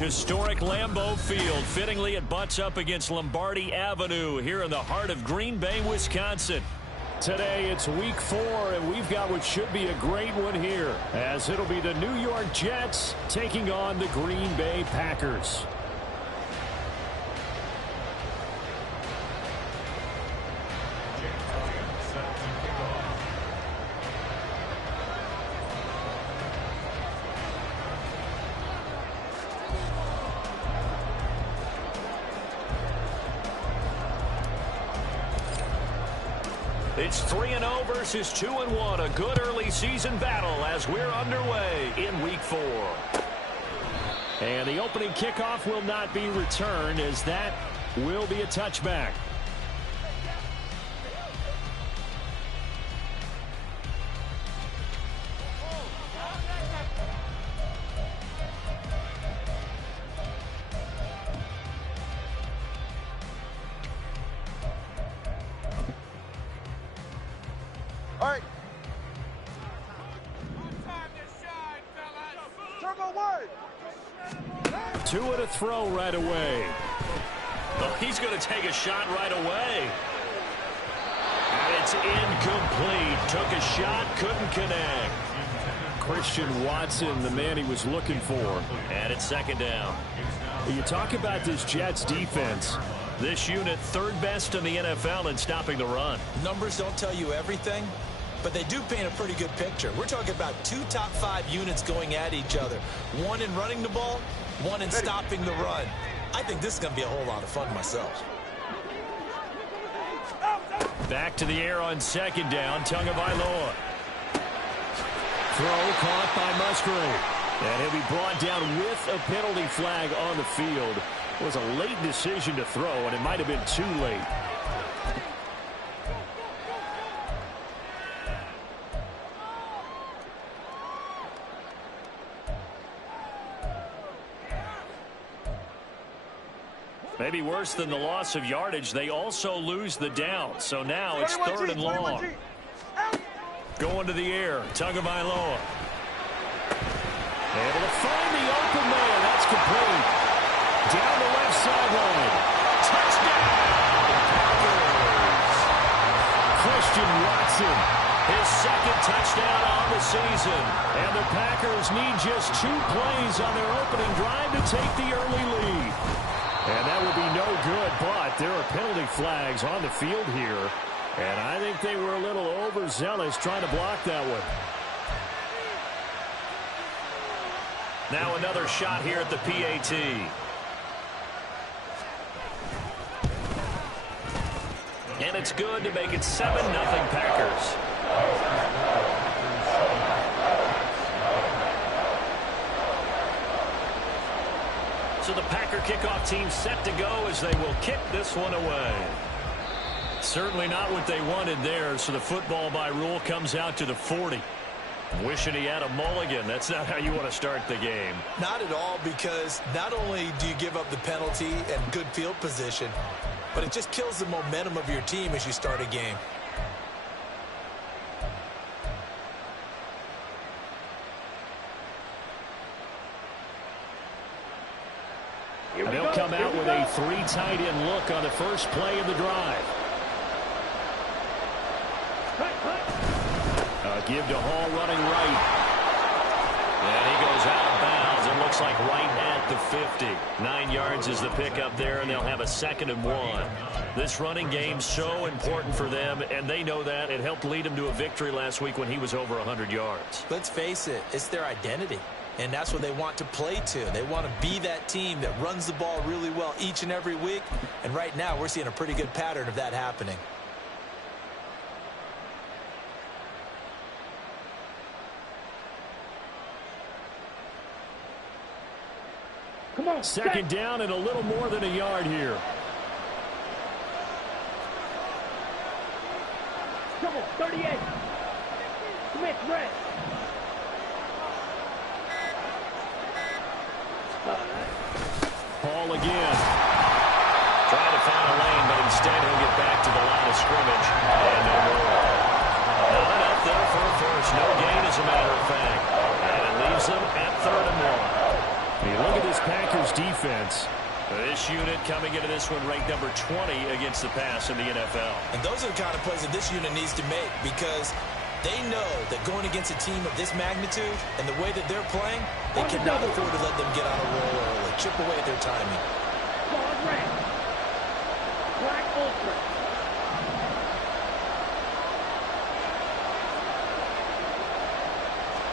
Historic Lambeau Field. Fittingly, it butts up against Lombardi Avenue here in the heart of Green Bay, Wisconsin. Today, it's week 4, and we've got what should be a great one here, as it'll be the New York Jets taking on the Green Bay Packers. It's 3-0 versus 2-1. A good early season battle as we're underway in week 4. And the opening kickoff will not be returned, as that will be a touchback. All right. Two and a throw right away. Oh, he's going to take a shot right away. And it's incomplete. Took a shot, couldn't connect. Christian Watson, the man he was looking for. And it's second down. You talk about this Jets defense. This unit third best in the NFL in stopping the run. Numbers don't tell you everything, but they do paint a pretty good picture. We're talking about 2 top 5 units going at each other. One in running the ball, one in stopping the run. I think this is going to be a whole lot of fun myself. Back to the air on second down. Tagovailoa. Throw caught by Musgrave. And he'll be brought down with a penalty flag on the field. It was a late decision to throw, and it might have been too late. Maybe worse than the loss of yardage, they also lose the down. So now it's third and long. Going to the air, Tagovailoa. Able to find the open man. That's complete. Down the left sideline. Touchdown! Packers! Christian Watson. His second touchdown on the season. And the Packers need just 2 plays on their opening drive to take the early lead. And that would be no good, but there are penalty flags on the field here. And I think they were a little overzealous trying to block that one. Now another shot here at the PAT. And it's good to make it 7-0 Packers. So the Packer kickoff team set to go as they will kick this one away. Certainly not what they wanted there, so the football by rule comes out to the 40. Wishing he had a mulligan. That's not how you want to start the game. Not at all, because not only do you give up the penalty and good field position, but it just kills the momentum of your team as you start a game. And they'll come out with a 3 tight end look on the first play of the drive. Give to Hall running right. And he goes out of bounds. It looks looks like right at the 50. 9 yards is the pickup there, and they'll have a 2nd and 1. This running game so important for them, and they know that. It helped lead them to a victory last week when he was over 100 yards. Let's face it, it's their identity. And that's what they want to play to. They want to be that team that runs the ball really well each and every week. And right now, we're seeing a pretty good pattern of that happening. Come on, 2nd down and a little more than a yard here. Come on, 38. Smith, red. Paul again. Trying to find a lane, but instead he'll get back to the line of scrimmage. And no more. Not enough there for a first. No gain, as a matter of fact. And it leaves them at 3rd and 1. You look at this Packers defense. This unit coming into this one ranked number 20 against the pass in the NFL. And those are the kind of plays that this unit needs to make, because they know that going against a team of this magnitude and the way that they're playing, they cannot afford to let them get on a roll early. Chip away at their timing. Black ultra.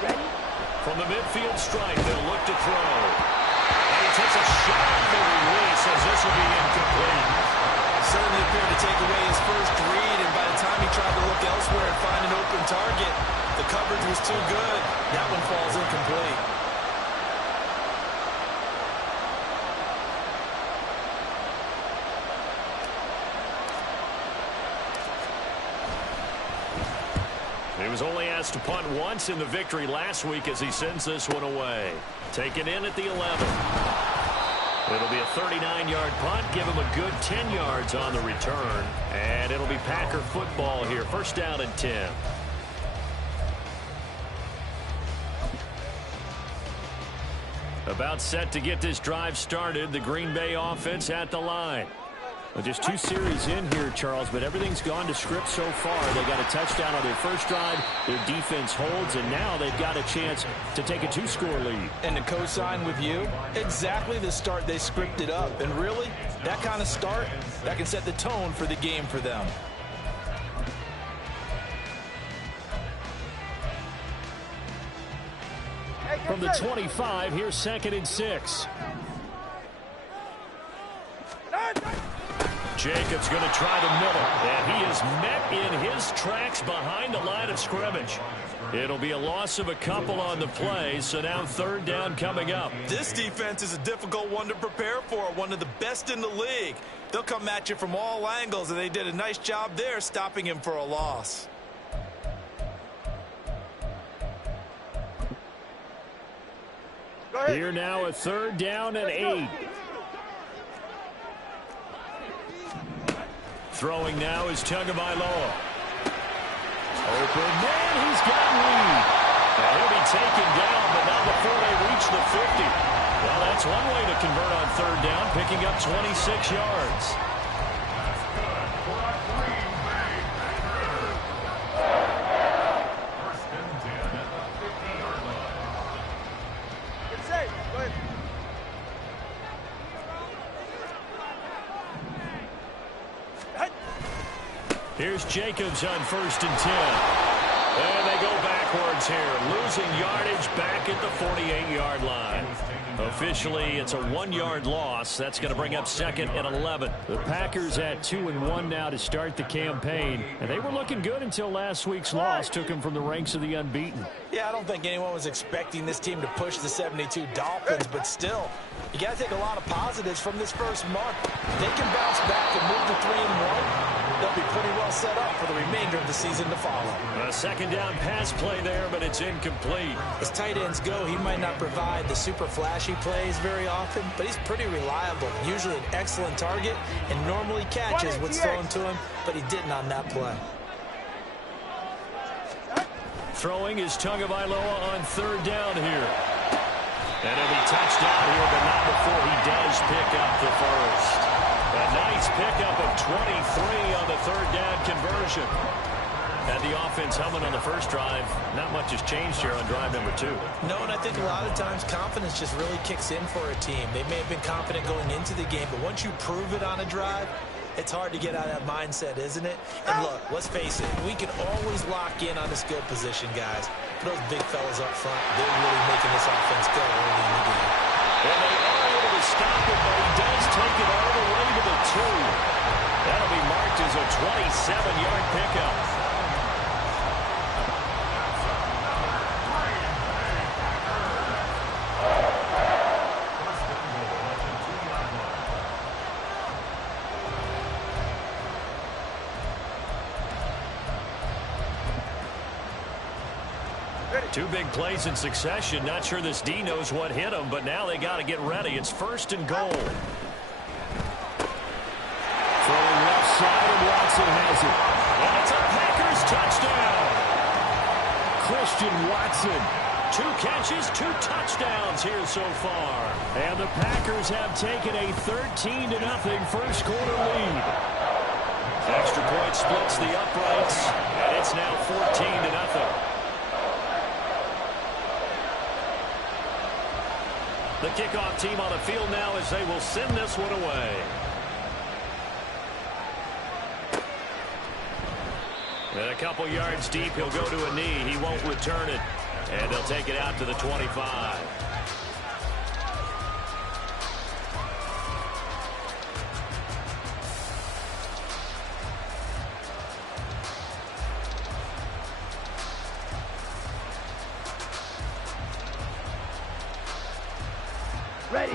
Ready? From the midfield stripe, they'll look to throw. And he takes a shot at the release as this will be incomplete. Certainly appeared to take away his first read, and by the time he tried to look elsewhere and find an open target, the coverage was too good. That one falls incomplete. He was only asked to punt once in the victory last week as he sends this one away. Taken in at the 11. It'll be a 39-yard punt. Give him a good 10 yards on the return. And it'll be Packer football here. 1st down and 10. About set to get this drive started. The Green Bay offense at the line. Well, just 2 series in here, Charles, but everything's gone to script so far. They got a touchdown on their first drive. Their defense holds, and now they've got a chance to take a 2-score lead. And to co-sign with you, exactly the start they scripted up. And really, that kind of start, that can set the tone for the game for them. From the 25, here's 2nd and 6. Jacobs going to try the middle, and he is met in his tracks behind the line of scrimmage. It'll be a loss of a couple on the play, so now 3rd down coming up. This defense is a difficult one to prepare for, one of the best in the league. They'll come at you from all angles, and they did a nice job there stopping him for a loss. Here now a 3rd down and 8. Throwing now is Tagovailoa. Open man, he's got lead. And he'll be taken down, but not before they reach the 50. Well, that's one way to convert on 3rd down, picking up 26 yards. Here's Jacobs on 1st and 10. And they go backwards here, losing yardage back at the 48-yard line. Officially, it's a 1-yard loss. That's going to bring up 2nd and 11. The Packers at 2-1 now to start the campaign. And they were looking good until last week's loss took them from the ranks of the unbeaten. Yeah, I don't think anyone was expecting this team to push the 72 Dolphins, but still, you got to take a lot of positives from this first month. They can bounce back and move to 3-1. They'll be pretty well set up for the remainder of the season to follow. A 2nd down pass play there, but it's incomplete. As tight ends go, he might not provide the super flashy plays very often, but he's pretty reliable. Usually an excellent target and normally catches what's thrown to him, but he didn't on that play. Throwing is Tagovailoa on 3rd down here. And he'll be touched down here, but not before he does pick up the first. A nice pickup of 23 on the 3rd down conversion. Had the offense humming on the first drive. Not much has changed here on drive number 2. No, and I think a lot of times confidence just really kicks in for a team. They may have been confident going into the game, but once you prove it on a drive, it's hard to get out of that mindset, isn't it? And look, let's face it, we can always lock in on the skill position, guys. Those big fellas up front, they're really making this offense go early in the game. And they are able to stop it, but he does take it all the way to the 2. That'll be marked as a 27-yard pickup. Two big plays in succession. Not sure this D knows what hit him, but now they got to get ready. It's 1st and goal. Throwing left side, and Watson has it. And it's a Packers touchdown. Christian Watson. 2 catches, 2 touchdowns here so far. And the Packers have taken a 13-0 first quarter lead. Extra point splits the uprights, and it's now 14-0. The kickoff team on the field now as they will send this one away. And a couple yards deep, he'll go to a knee. He won't return it. And they'll take it out to the 25.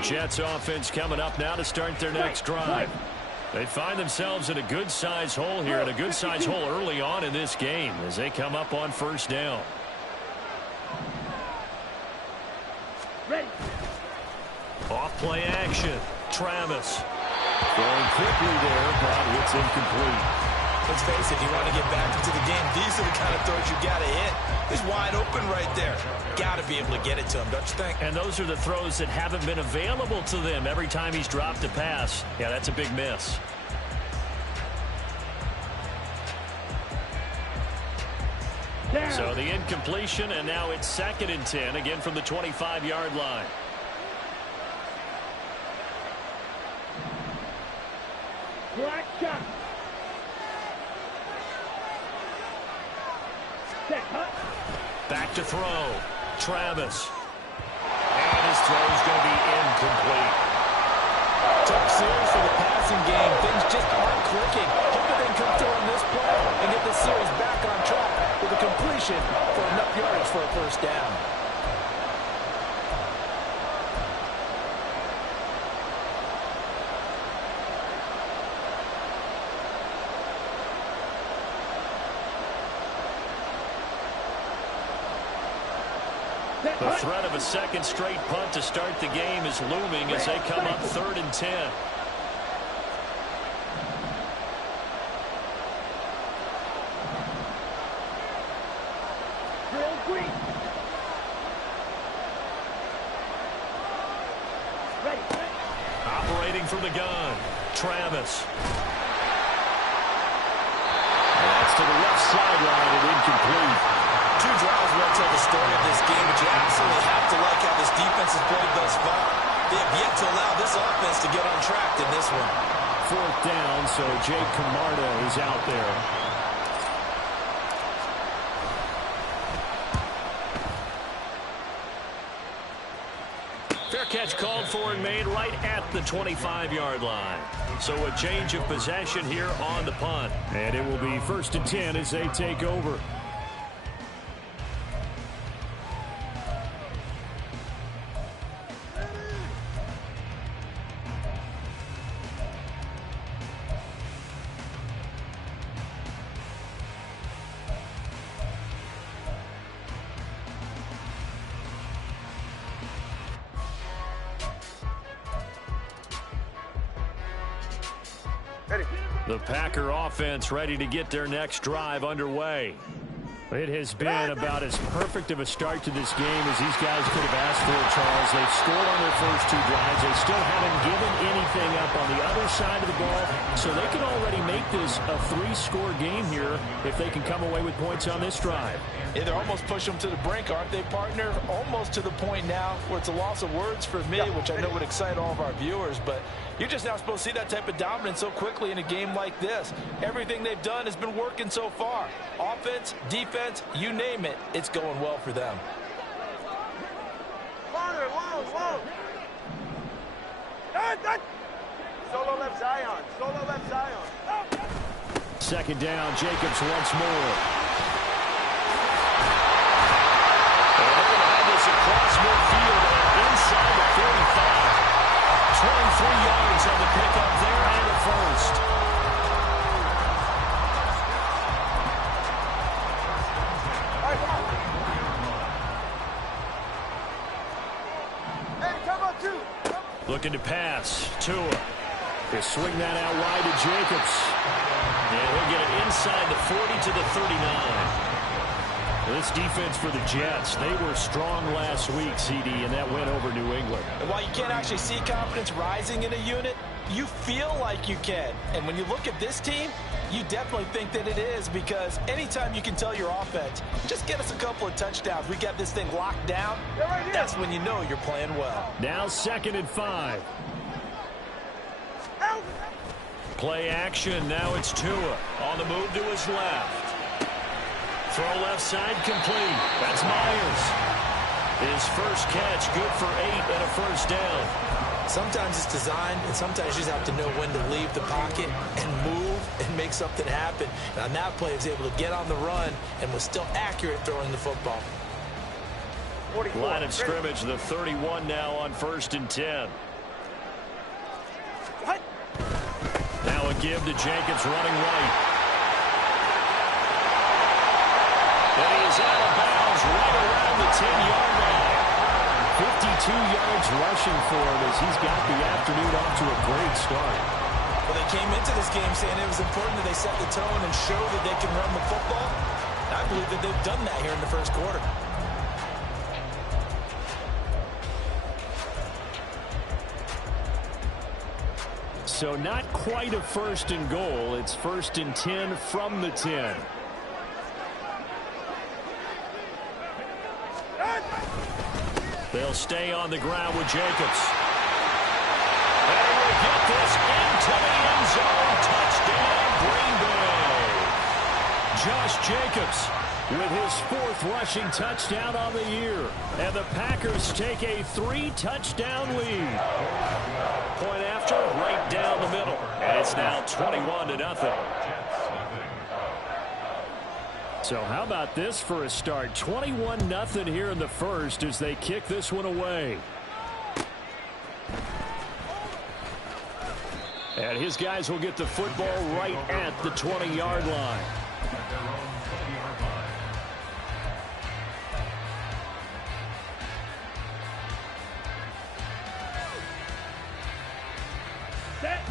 Jets offense coming up now to start their next drive. They find themselves in a good-sized hole here, and a good-sized hole early on in this game as they come up on 1st down. Off play action. Travis. Going quickly there, but it's incomplete. Let's face it, if you want to get back into the game, these are the kind of throws you got to hit. He's wide open right there. Got to be able to get it to him, don't you think? And those are the throws that haven't been available to them every time he's dropped a pass. Yeah, that's a big miss. So the incompletion, and now it's 2nd and 10, again from the 25-yard line. Black shot. Back to throw. Travis. And his throw's going to be incomplete. Tough series for the passing game. Things just aren't clicking. Hoping they can come through on this play and get this series back on track with a completion for enough yardage for a 1st down. The threat of a 2nd straight punt to start the game is looming as they come up 3rd and 10. Operating from the gun, Travis. That's to the left sideline and incomplete. 2 drives will tell the story of this game, but you absolutely have to like how this defense has played thus far. They have yet to allow this offense to get on track in this one. 4th down, so Jake Camarda is out there. Fair catch called for and made right at the 25-yard line. So a change of possession here on the punt. And it will be 1st and 10 as they take over. The Packer offense ready to get their next drive underway. It has been about as perfect of a start to this game as these guys could have asked for, Charles. They've scored on their first 2 drives. They still haven't given anything up on the other side of the ball, so they can already make this a 3-score game here if they can come away with points on this drive. Yeah, they're almost pushing them to the brink, aren't they, partner? Almost to the point now where it's a loss of words for me, which I know would excite all of our viewers, but you're just now supposed to see that type of dominance so quickly in a game like this. Everything they've done has been working so far. Offense, defense, you name it, it's going well for them. Solo left Zion. Solo left Zion. Second down, Jacobs once more. And they're going to have this across midfield and inside the 45. 23 yards on the pickup there and a first. All right, come on. Hey, come on, 2. Looking to pass. Tua. They swing that out wide to Jacobs. And he'll get it inside the 40 to the 39. This defense for the Jets, they were strong last week, CD, and that went over New England. And while you can't actually see confidence rising in a unit, you feel like you can. And when you look at this team, you definitely think that it is, because anytime you can tell your offense, just get us a couple of touchdowns, we got this thing locked down, that's when you know you're playing well. Now 2nd and 5. Play action. Now it's Tua on the move to his left. Throw left side complete. That's Myers. His first catch, good for 8 and a first down. Sometimes it's designed, and sometimes you just have to know when to leave the pocket and move and make something happen. And on that play, he was able to get on the run and was still accurate throwing the football. Line of scrimmage, the 31 now on 1st and 10. Now a give to Jacobs running right. And he is out of bounds right around the 10-yard line. 52 yards rushing for him as he's got the afternoon off to a great start. Well, they came into this game saying it was important that they set the tone and show that they can run the football. I believe that they've done that here in the first quarter. So not quite a 1st and goal. It's 1st and 10 from the 10. They'll stay on the ground with Jacobs. And he will get this into the end zone. Touchdown, Green Bay. Josh Jacobs with his 4th rushing touchdown on the year. And the Packers take a 3-touchdown lead. Point after, right down the middle. And it's now 21-0. So how about this for a start? 21-0 here in the first as they kick this one away. And his guys will get the football right at the 20-yard line.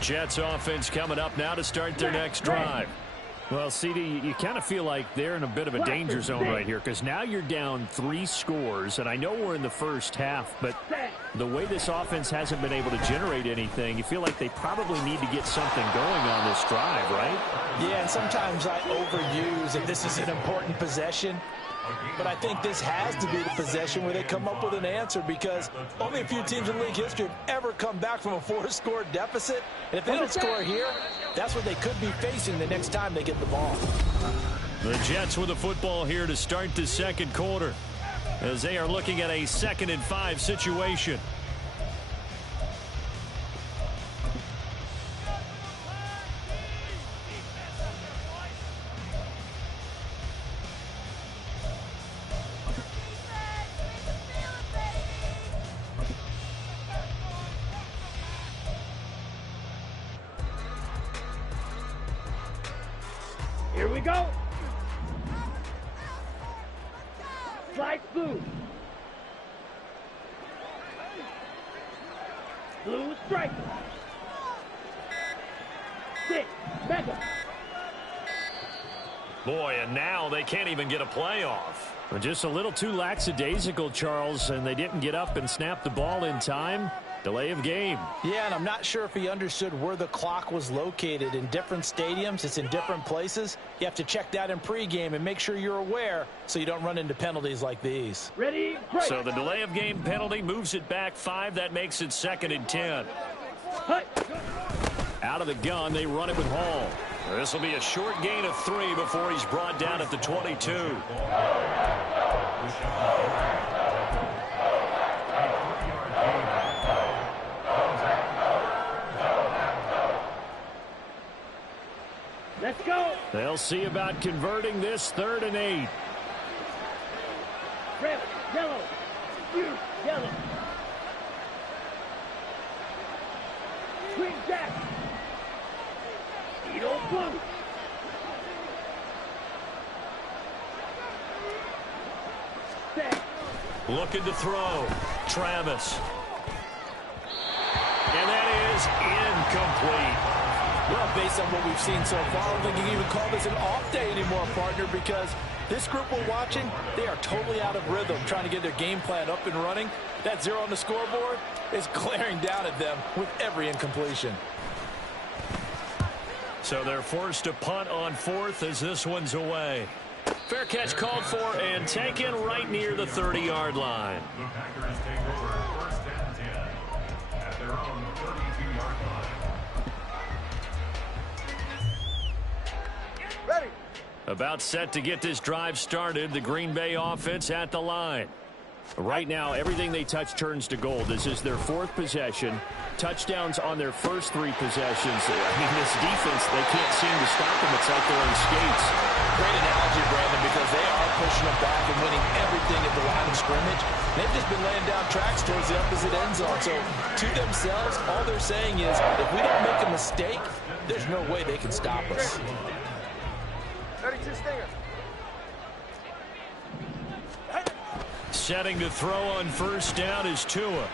Jets offense coming up now to start their next drive. Well, CD, you kind of feel like they're in a bit of a danger zone right here because now you're down 3 scores, and I know we're in the first half, but the way this offense hasn't been able to generate anything, you feel like they probably need to get something going on this drive, right? Yeah, and sometimes I overuse that this is an important possession. But I think this has to be the possession where they come up with an answer, because only a few teams in league history have ever come back from a 4-score deficit. And if they don't score here, that's what they could be facing the next time they get the ball. The Jets with the football here to start the second quarter as they are looking at a 2nd and 5 situation. Here we go. Slide blue. Blue strike. 6. Mega. Boy, and now they can't even get a play off. Just a little too lackadaisical, Charles, and they didn't get up and snap the ball in time. Delay of game. Yeah, and I'm not sure if he understood where the clock was located. In different stadiums, it's in different places. You have to check that in pregame and make sure you're aware so you don't run into penalties like these. Ready, break. So the delay of game penalty moves it back 5. That makes it 2nd and 10. Out of the gun, they run it with Hall. This will be a short gain of 3 before he's brought down at the 22. Let's go. They'll see about converting this 3rd and 8. Red, yellow, blue, yellow. Green jack. Edo blue. Set. Looking to throw. Travis. And that is incomplete. Well, based on what we've seen so far, I don't think you can even call this an off day anymore, partner, because this group we're watching, they are totally out of rhythm, trying to get their game plan up and running. That 0 on the scoreboard is glaring down at them with every incompletion. So they're forced to punt on 4th as this one's away. Fair catch called for and taken right near the 30-yard line. The Packers take over 1st and 10 at their own 32-yard line. Ready. About set to get this drive started. The Green Bay offense at the line. Right now, everything they touch turns to gold. This is their 4th possession. Touchdowns on their first 3 possessions. I mean, this defense, they can't seem to stop them. It's like they're on skates. Great analogy, Brandon, because they are pushing them back and winning everything at the line of scrimmage. They've just been laying down tracks towards the opposite end zone. So, to themselves, all they're saying is, if we don't make a mistake, there's no way they can stop us. 32 Stinger. Setting to throw on 1st down is Tua.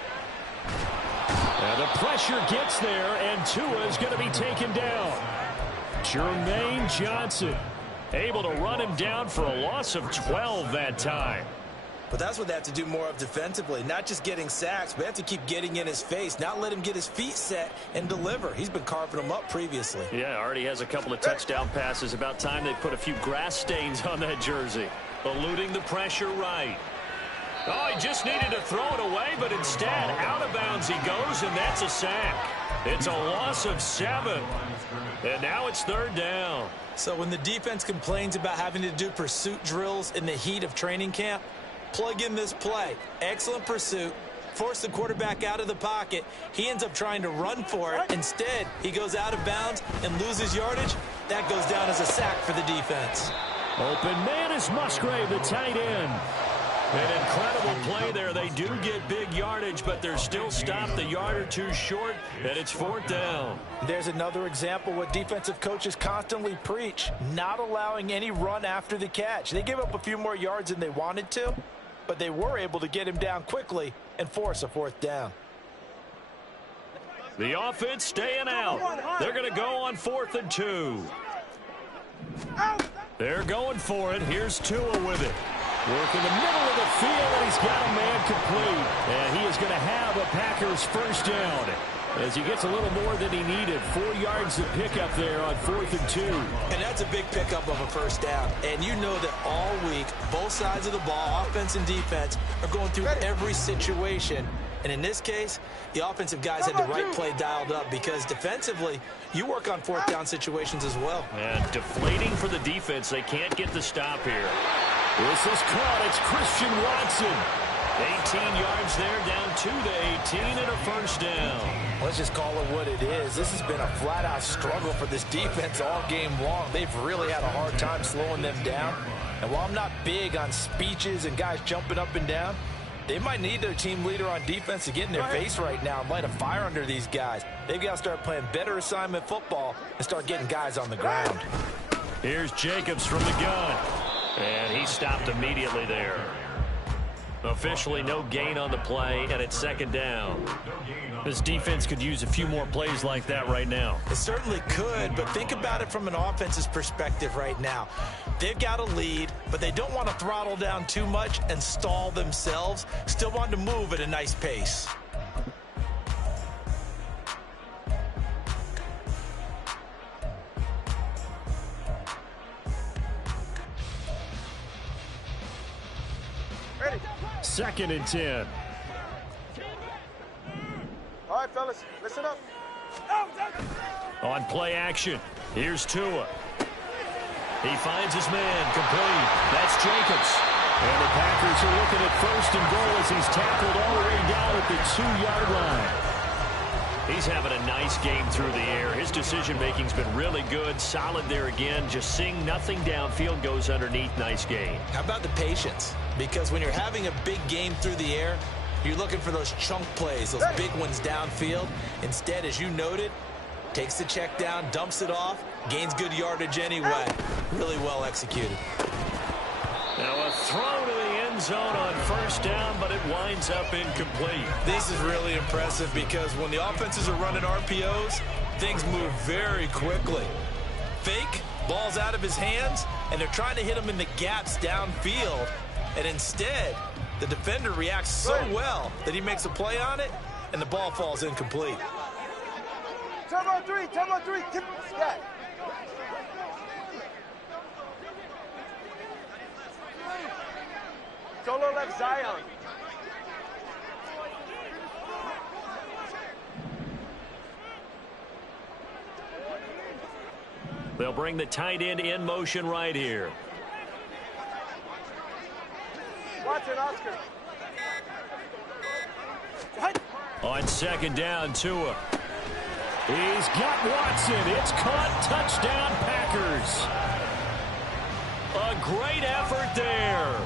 And the pressure gets there, and Tua is going to be taken down. Jermaine Johnson able to run him down for a loss of 12 that time. But that's what they have to do more of defensively, not just getting sacks, but they have to keep getting in his face, not let him get his feet set and deliver. He's been carving them up previously. Yeah, already has a couple of touchdown passes. About time they put a few grass stains on that jersey. Eluding the pressure right. Oh, he just needed to throw it away, but instead, out of bounds he goes, and that's a sack. It's a loss of 7. And now it's 3rd down. So when the defense complains about having to do pursuit drills in the heat of training camp, plug in this play. Excellent pursuit. Force the quarterback out of the pocket. He ends up trying to run for it. Instead, he goes out of bounds and loses yardage. That goes down as a sack for the defense. Open man is Musgrave, the tight end. An incredible play there. They do get big yardage, but they're still stopped a yard or 2 short, and it's 4th down. There's another example what defensive coaches constantly preach, not allowing any run after the catch. They gave up a few more yards than they wanted to, but they were able to get him down quickly and force a 4th down. The offense staying out. They're going to go on 4th and 2. They're going for it. Here's Tua with it. Work in the middle of the field, and he's got a man complete. And he is going to have a Packers 1st down as he gets a little more than he needed. 4 yards to pick up there on 4th and 2. And that's a big pickup of a 1st down. And you know that all week, both sides of the ball, offense and defense, are going through every situation. And in this case, the offensive guys had the right play dialed up because defensively, you work on 4th down situations as well. And deflating for the defense. They can't get the stop here. This is caught. It's Christian Watson. 18 yards there, down to the 18 and a 1st down. Let's just call it what it is. This has been a flat-out struggle for this defense all game long. They've really had a hard time slowing them down. And while I'm not big on speeches and guys jumping up and down, they might need their team leader on defense to get in their face right now and light a fire under these guys. They've got to start playing better assignment football and start getting guys on the ground. Here's Jacobs from the gun. And he stopped immediately there. Officially no gain on the play, and it's 2nd down. No gain This defense could use a few more plays like that right now. It certainly could, but think about it from an offense's perspective right now. They've got a lead, but they don't want to throttle down too much and stall themselves. Still want to move at a nice pace. Ready. 2nd and 10. All right, fellas, listen up. On play action, here's Tua. He finds his man, complete. That's Jacobs. And the Packers are looking at 1st and goal as he's tackled all the way down at the 2-yard line. He's having a nice game through the air. His decision-making's been really good. Solid there again. Just seeing nothing downfield, goes underneath. Nice game. How about the patience? Because when you're having a big game through the air, you're looking for those chunk plays, those big ones downfield. Instead, as you noted, takes the check down, dumps it off, gains good yardage anyway. Really well executed. Now a throw to the end zone on 1st down, but it winds up incomplete. This is really impressive because when the offenses are running RPOs, things move very quickly. Fake, ball's out of his hands, and they're trying to hit him in the gaps downfield. And instead, the defender reacts so well that he makes a play on it, and the ball falls incomplete. Turbo 3, tip, scat. Solo left Zion. They'll bring the tight end in motion right here. Watson, Oscar. On 2nd down, Tua. He's got Watson. It's caught. Touchdown, Packers. A great effort there.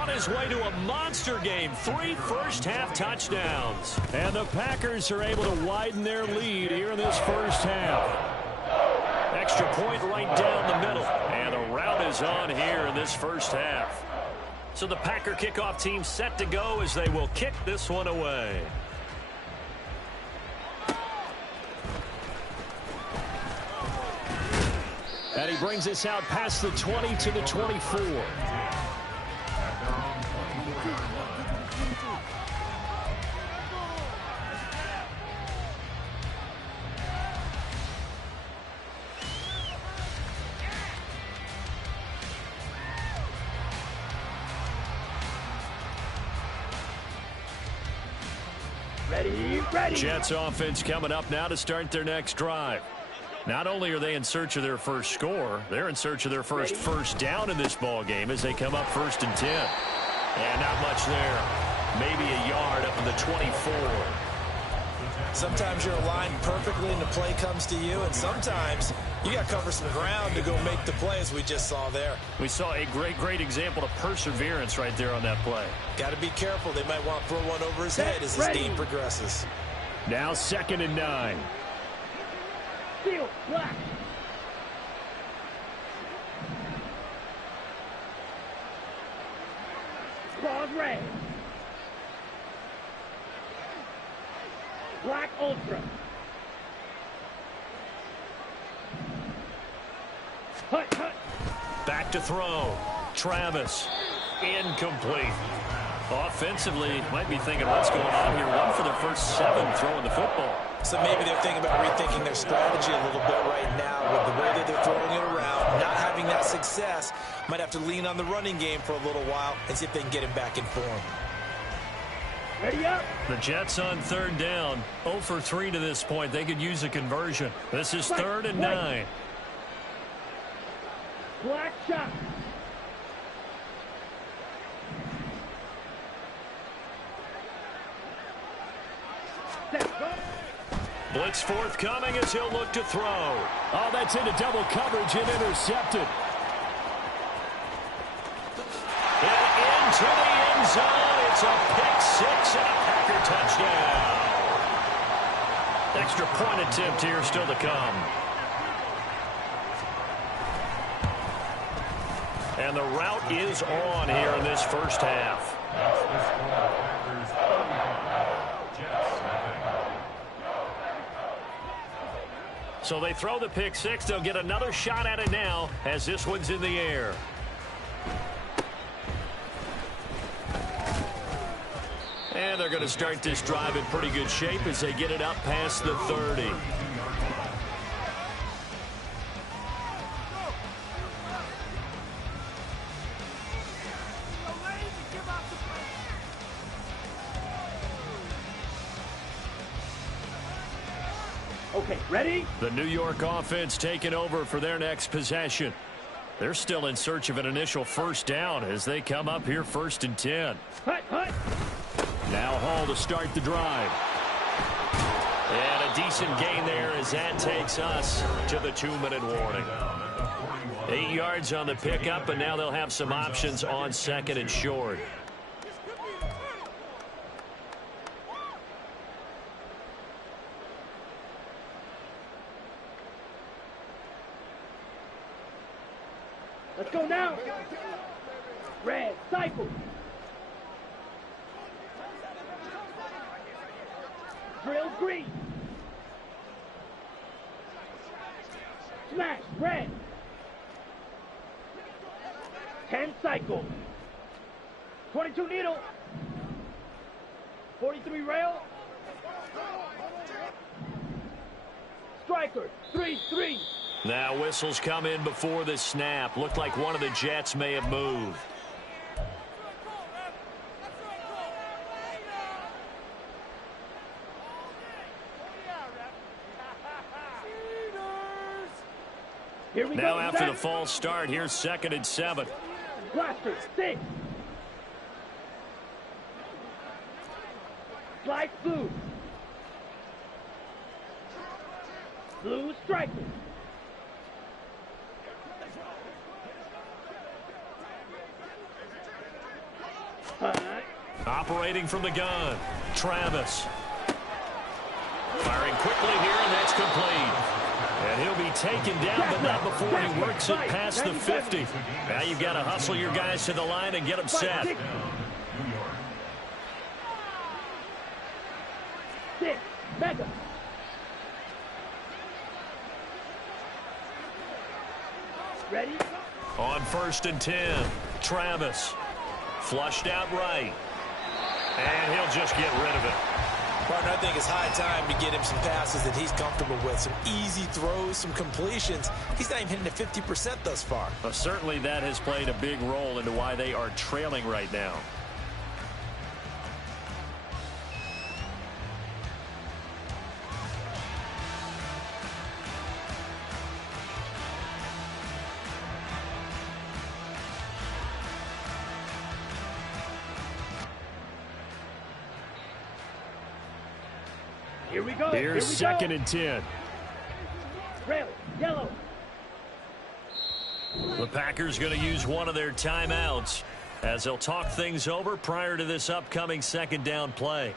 On his way to a monster game. 3 first-half touchdowns. And the Packers are able to widen their lead here in this 1st half. Extra point right down the middle. And the route is on here in this 1st half. So the Packer kickoff team set to go as they will kick this one away. And he brings us out past the 20 to the 24. Ready. Jets offense coming up now to start their next drive. Not only are they in search of their first score, they're in search of their first down in this ball game as they come up 1st and 10. And not much there. Maybe a yard up in the 24. Sometimes you're aligned perfectly and the play comes to you, and sometimes you got to cover some ground to go make the play, as we just saw there. We saw a great example of perseverance right there on that play. Got to be careful. They might want to throw one over his head as this game progresses. Now 2nd and 9. Steal, black. Claws red. Black ultra. Hut. Back to throw. Travis. Incomplete. Offensively, might be thinking what's going on here. 1 for their first 7 throwing the football. So maybe they're thinking about rethinking their strategy a little bit right now with the way that they're throwing it around, not having that success. Might have to lean on the running game for a little while and see if they can get him back in form. Ready up. The Jets on 3rd down. 0 for 3 to this point. They could use a conversion. This is 3rd and 9. Black shot. Blitz forthcoming as he'll look to throw. Oh, that's into double coverage and intercepted. And into the end zone. It's a pick 6 and a Packer touchdown. Extra point attempt here still to come. And the route is on here in this 1st half. So they throw the pick six. They'll get another shot at it now as this one's in the air. And they're going to start this drive in pretty good shape as they get it up past the 30. Okay, ready? The New York offense taking over for their next possession. They're still in search of an initial first down as they come up here 1st and 10. Hut, hut. Now Hall to start the drive. And a decent gain there as that takes us to the 2-minute warning. 8 yards on the pickup, and now they'll have some options on 2nd and short. Let's go now. Red, cycle. Drill green. Smash, red. 10 cycle. 22 needle. 43 rail. Striker, 3-3. Now whistles come in before the snap. Looked like one of the Jets may have moved. Here we Now go. after the false start, here's 2nd and 7. Blaster, 6. Slide blue. Blue striker. Operating from the gun, Travis. Firing quickly here, and that's complete. And he'll be taken down, but not before he works it past the 50. Now you've got to hustle your guys to the line and get them set. 6, mega. Ready? On 1st and 10, Travis. Flushed out right. And he'll just get rid of it. Partner, I think it's high time to get him some passes that he's comfortable with. Some easy throws, some completions. He's not even hitting at 50% thus far. Well, certainly that has played a big role into why they are trailing right now. Here we go. Here's 2nd and 10. Red, yellow. The Packers going to use one of their timeouts as they'll talk things over prior to this upcoming 2nd down play.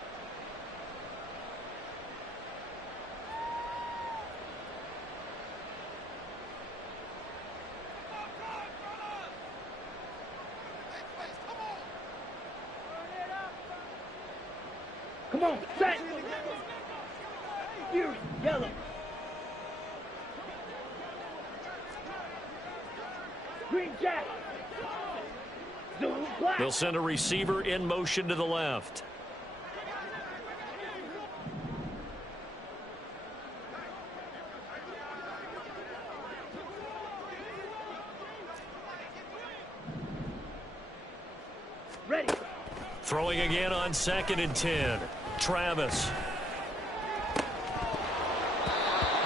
Come on, set. Fury, yellow. Green jack. Zoom, black. They'll send a receiver in motion to the left. Ready. Throwing again on 2nd and 10. Travis.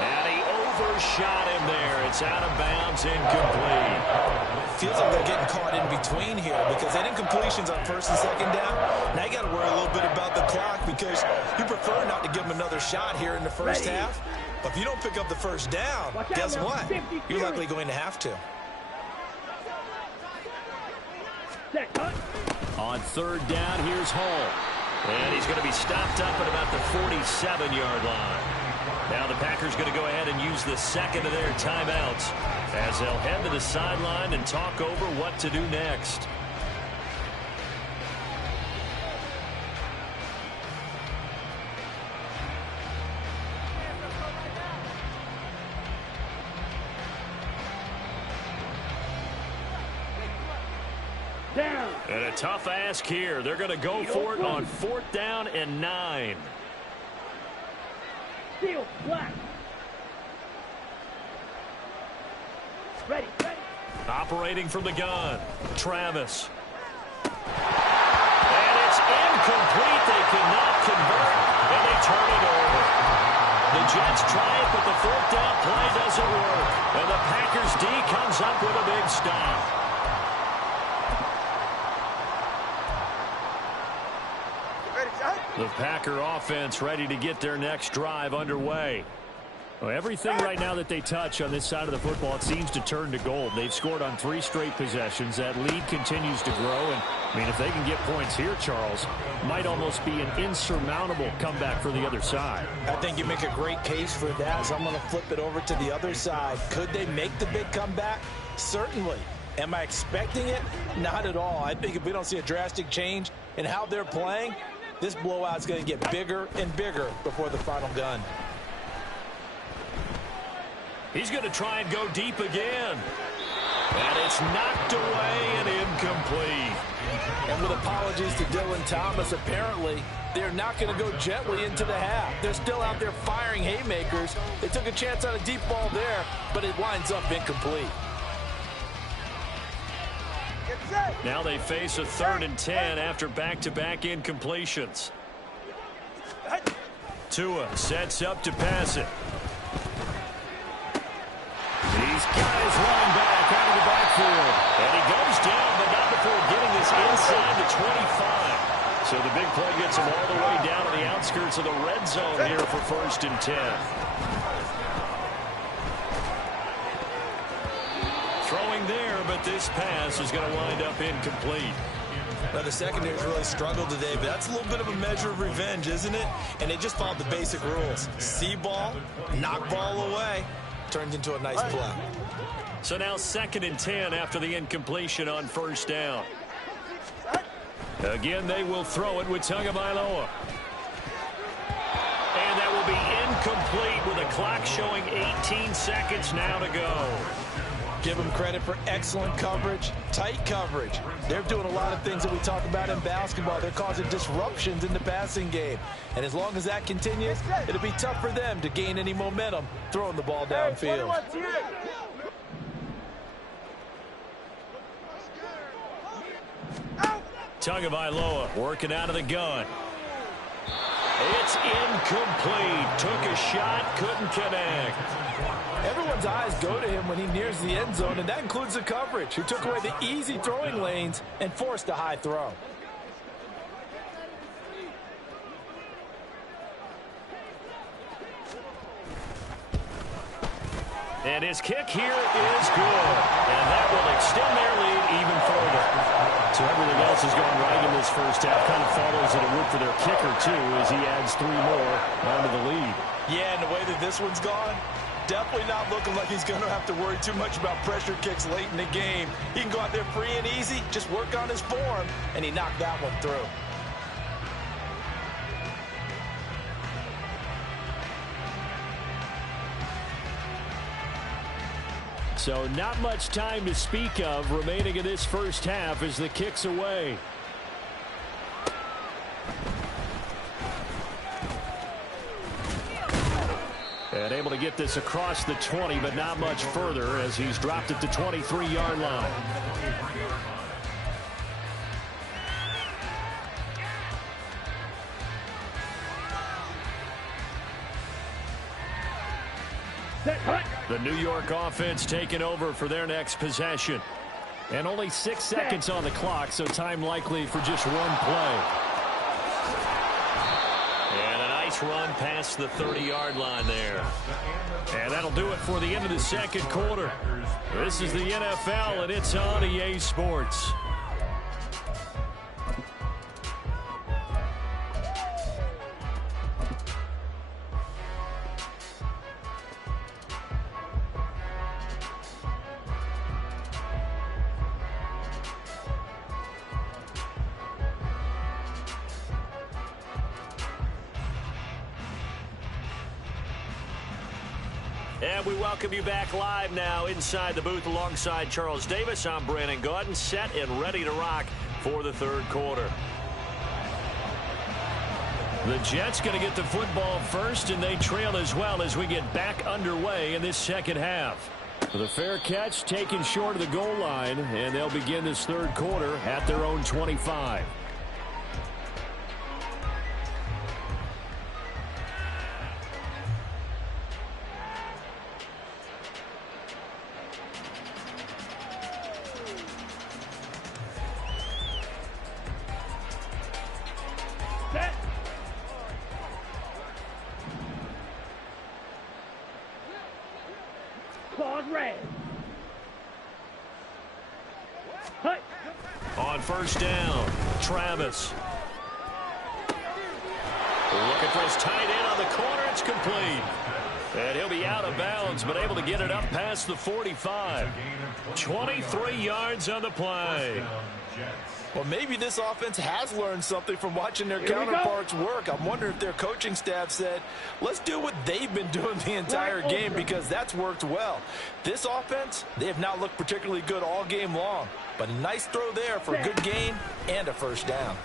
And he overshot him there. It's out of bounds, incomplete. Feels like they're getting caught in between here because they didn't completions on 1st and 2nd down. Now you got to worry a little bit about the clock because you prefer not to give them another shot here in the first half. But if you don't pick up the first down, guess what? You're likely going to have to. Set, cut. On 3rd down, here's Hall. And he's going to be stopped up at about the 47-yard line. Now the Packers going to go ahead and use the 2nd of their timeouts as they'll head to the sideline and talk over what to do next. Down. And a tough ask here. They're going to go for it on 4th down and 9. Seal. Black. Ready. Operating from the gun, Travis. And it's incomplete. They cannot convert, and they turn it over. The Jets try it, but the 4th down play doesn't work. And the Packers D comes up with a big stop. The Packer offense ready to get their next drive underway. Well, everything right now that they touch on this side of the football, it seems to turn to gold. They've scored on 3 straight possessions. That lead continues to grow. And, I mean, if they can get points here, Charles, might almost be an insurmountable comeback for the other side. I think you make a great case for that, so I'm going to flip it over to the other side. Could they make the big comeback? Certainly. Am I expecting it? Not at all. I think if we don't see a drastic change in how they're playing, this blowout's going to get bigger and bigger before the final gun. He's going to try and go deep again. And it's knocked away and incomplete. And with apologies to Dylan Thomas, apparently they're not going to go gently into the half. They're still out there firing haymakers. They took a chance on a deep ball there, but it winds up incomplete. Now they face a 3rd and 10 after back-to-back incompletions. Tua sets up to pass it. He's got his running back out of the backfield. And he goes down, but not before getting this inside the 25. So the big play gets him all the way down to the outskirts of the red zone here for 1st and 10. Throwing there, but this pass is going to wind up incomplete. Now, the secondary's really struggled today, but that's a little bit of a measure of revenge, isn't it? And they just followed the basic rules. See ball, knock ball away. Turned into a nice play. So now 2nd and 10 after the incompletion on 1st down. Again, they will throw it with Tagovailoa. And that will be incomplete with a clock showing 18 seconds now to go. Give them credit for excellent coverage, tight coverage. They're doing a lot of things that we talk about in basketball. They're causing disruptions in the passing game. And as long as that continues, it'll be tough for them to gain any momentum throwing the ball downfield. Tagovailoa working out of the gun. It's incomplete. Took a shot, couldn't connect. Everyone's eyes go to him when he nears the end zone, and that includes the coverage, who took away the easy throwing lanes and forced a high throw. And his kick here is good. And that will extend their lead even further. So everything else has gone right in this first half. Kind of follows that it would for their kicker, too, as he adds 3 more onto the lead. Yeah, and the way that this one's gone, definitely not looking like he's going to have to worry too much about pressure kicks late in the game. He can go out there free and easy, just work on his form, and he knocked that one through. So not much time to speak of remaining in this first half as the kick's away. And able to get this across the 20, but not much further as he's dropped at the 23-yard line. The New York offense taking over for their next possession. And only 6 seconds on the clock, so time likely for just one play. And a nice run past the 30-yard line there. And that'll do it for the end of the second quarter. This is the NFL, and it's on EA Sports. And we welcome you back live now inside the booth alongside Charles Davis. I'm Brandon Gaudin, set and ready to rock for the third quarter. The Jets going to get the football first, and they trail as well as we get back underway in this second half. The fair catch taken short of the goal line, and they'll begin this third quarter at their own 25. On first down, Travis. Looking for his tight end on the corner. It's complete. And he'll be out of bounds, but able to get it up past the 45. 23 yards on the play. Well, maybe this offense has learned something from watching their counterparts work. I'm wondering if their coaching staff said, let's do what they've been doing the entire game, because that's worked well. This offense, they have not looked particularly good all game long. But a nice throw there for a good gain and a first down.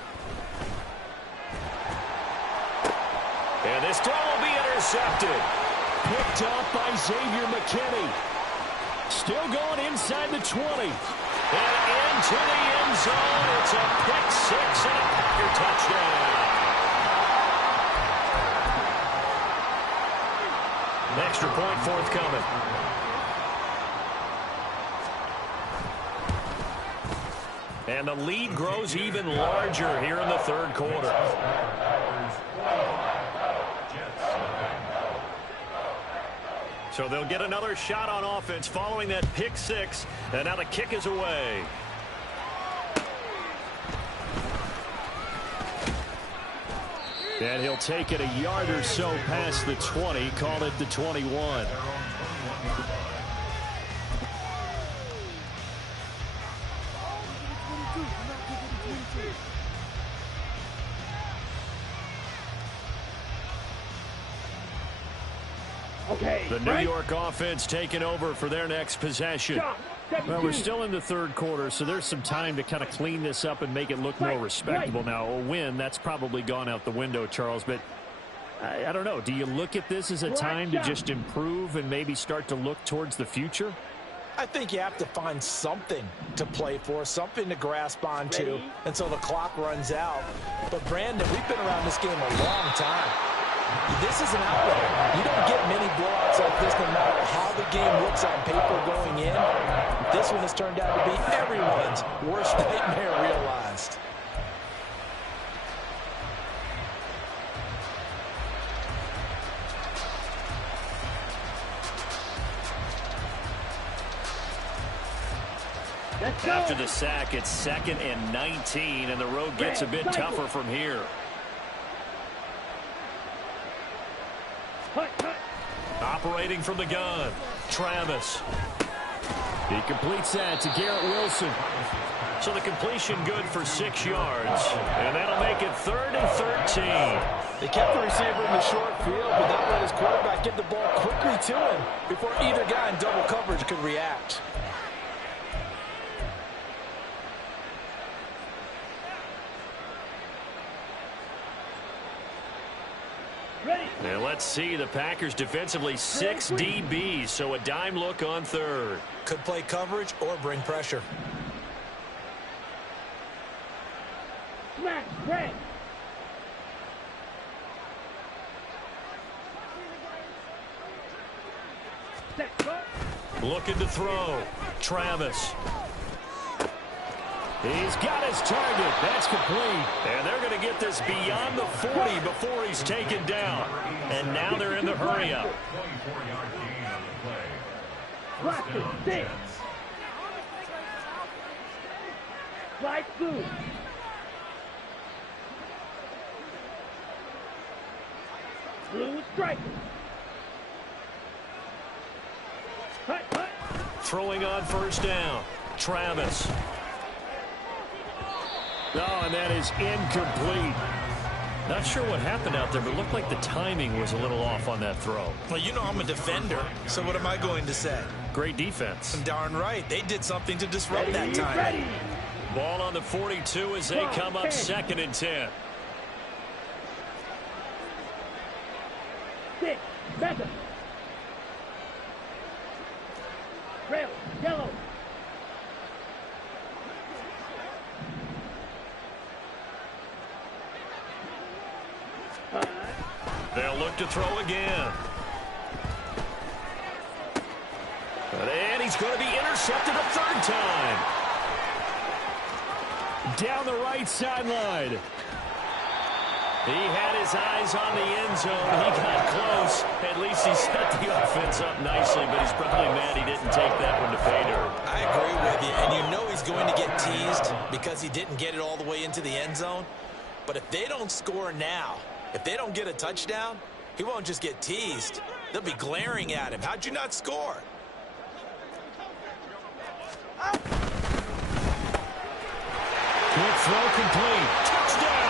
And this throw will be intercepted. Picked off by Xavier McKinney. Still going inside the 20. And into the end zone. It's a pick six and a Packer touchdown. An extra point forthcoming. And the lead grows even larger here in the third quarter. So they'll get another shot on offense following that pick six. And now the kick is away. And he'll take it a yard or so past the 20. Call it the 21. The New York offense taking over for their next possession. Well, we're still in the third quarter, so there's some time to kind of clean this up and make it look more respectable. Now, a win, that's probably gone out the window, Charles, but I don't know. Do you look at this as a time to just improve and maybe start to look towards the future? I think you have to find something to play for, something to grasp onto until the clock runs out. But, Brandon, we've been around this game a long time. This is an outlier. You don't get many blowouts like this no matter how the game looks on paper going in. This one has turned out to be everyone's worst nightmare realized. After the sack, it's 2nd and 19, and the road gets a bit tougher from here. Operating from the gun, Travis. He completes that to Garrett Wilson. So the completion good for 6 yards, and that'll make it 3rd and 13. They kept the receiver in the short field, but that let his quarterback get the ball quickly to him before either guy in double coverage could react. And let's see, the Packers defensively 6 DBs, so a dime look on third. Could play coverage or bring pressure. Looking to throw, Travis. He's got his target. That's complete. And they're going to get this beyond the 40 before he's taken down. And now they're in the hurry-up. 24-yard gain on the play. Block it, six. Slide through. Blue striker. Hut, hut. Throwing on first down, Travis. Oh, and that is incomplete. Not sure what happened out there, but it looked like the timing was a little off on that throw. Well, you know I'm a defender, so what am I going to say? Great defense. Darn right. They did something to disrupt that time. Ready. Ball on the 42 as they come up 2nd and 10. 6, Beckham. Rail, yellow. They'll look to throw again. And he's going to be intercepted a 3rd time. Down the right sideline. He had his eyes on the end zone. He got close. At least he set the offense up nicely, but he's probably mad he didn't take that one to pay dirt. I agree with you, and you know he's going to get teased because he didn't get it all the way into the end zone. But if they don't score now, if they don't get a touchdown, he won't just get teased. They'll be glaring at him. How'd you not score? Quick throw complete. Touchdown!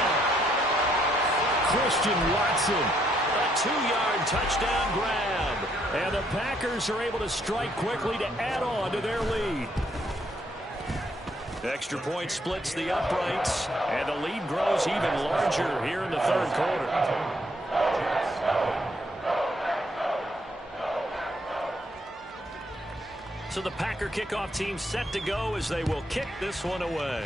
Christian Watson. A 2-yard touchdown grab. And the Packers are able to strike quickly to add on to their lead. Extra point splits the uprights, and the lead grows even larger here in the 3rd quarter. So the Packer kickoff team set to go as they will kick this one away.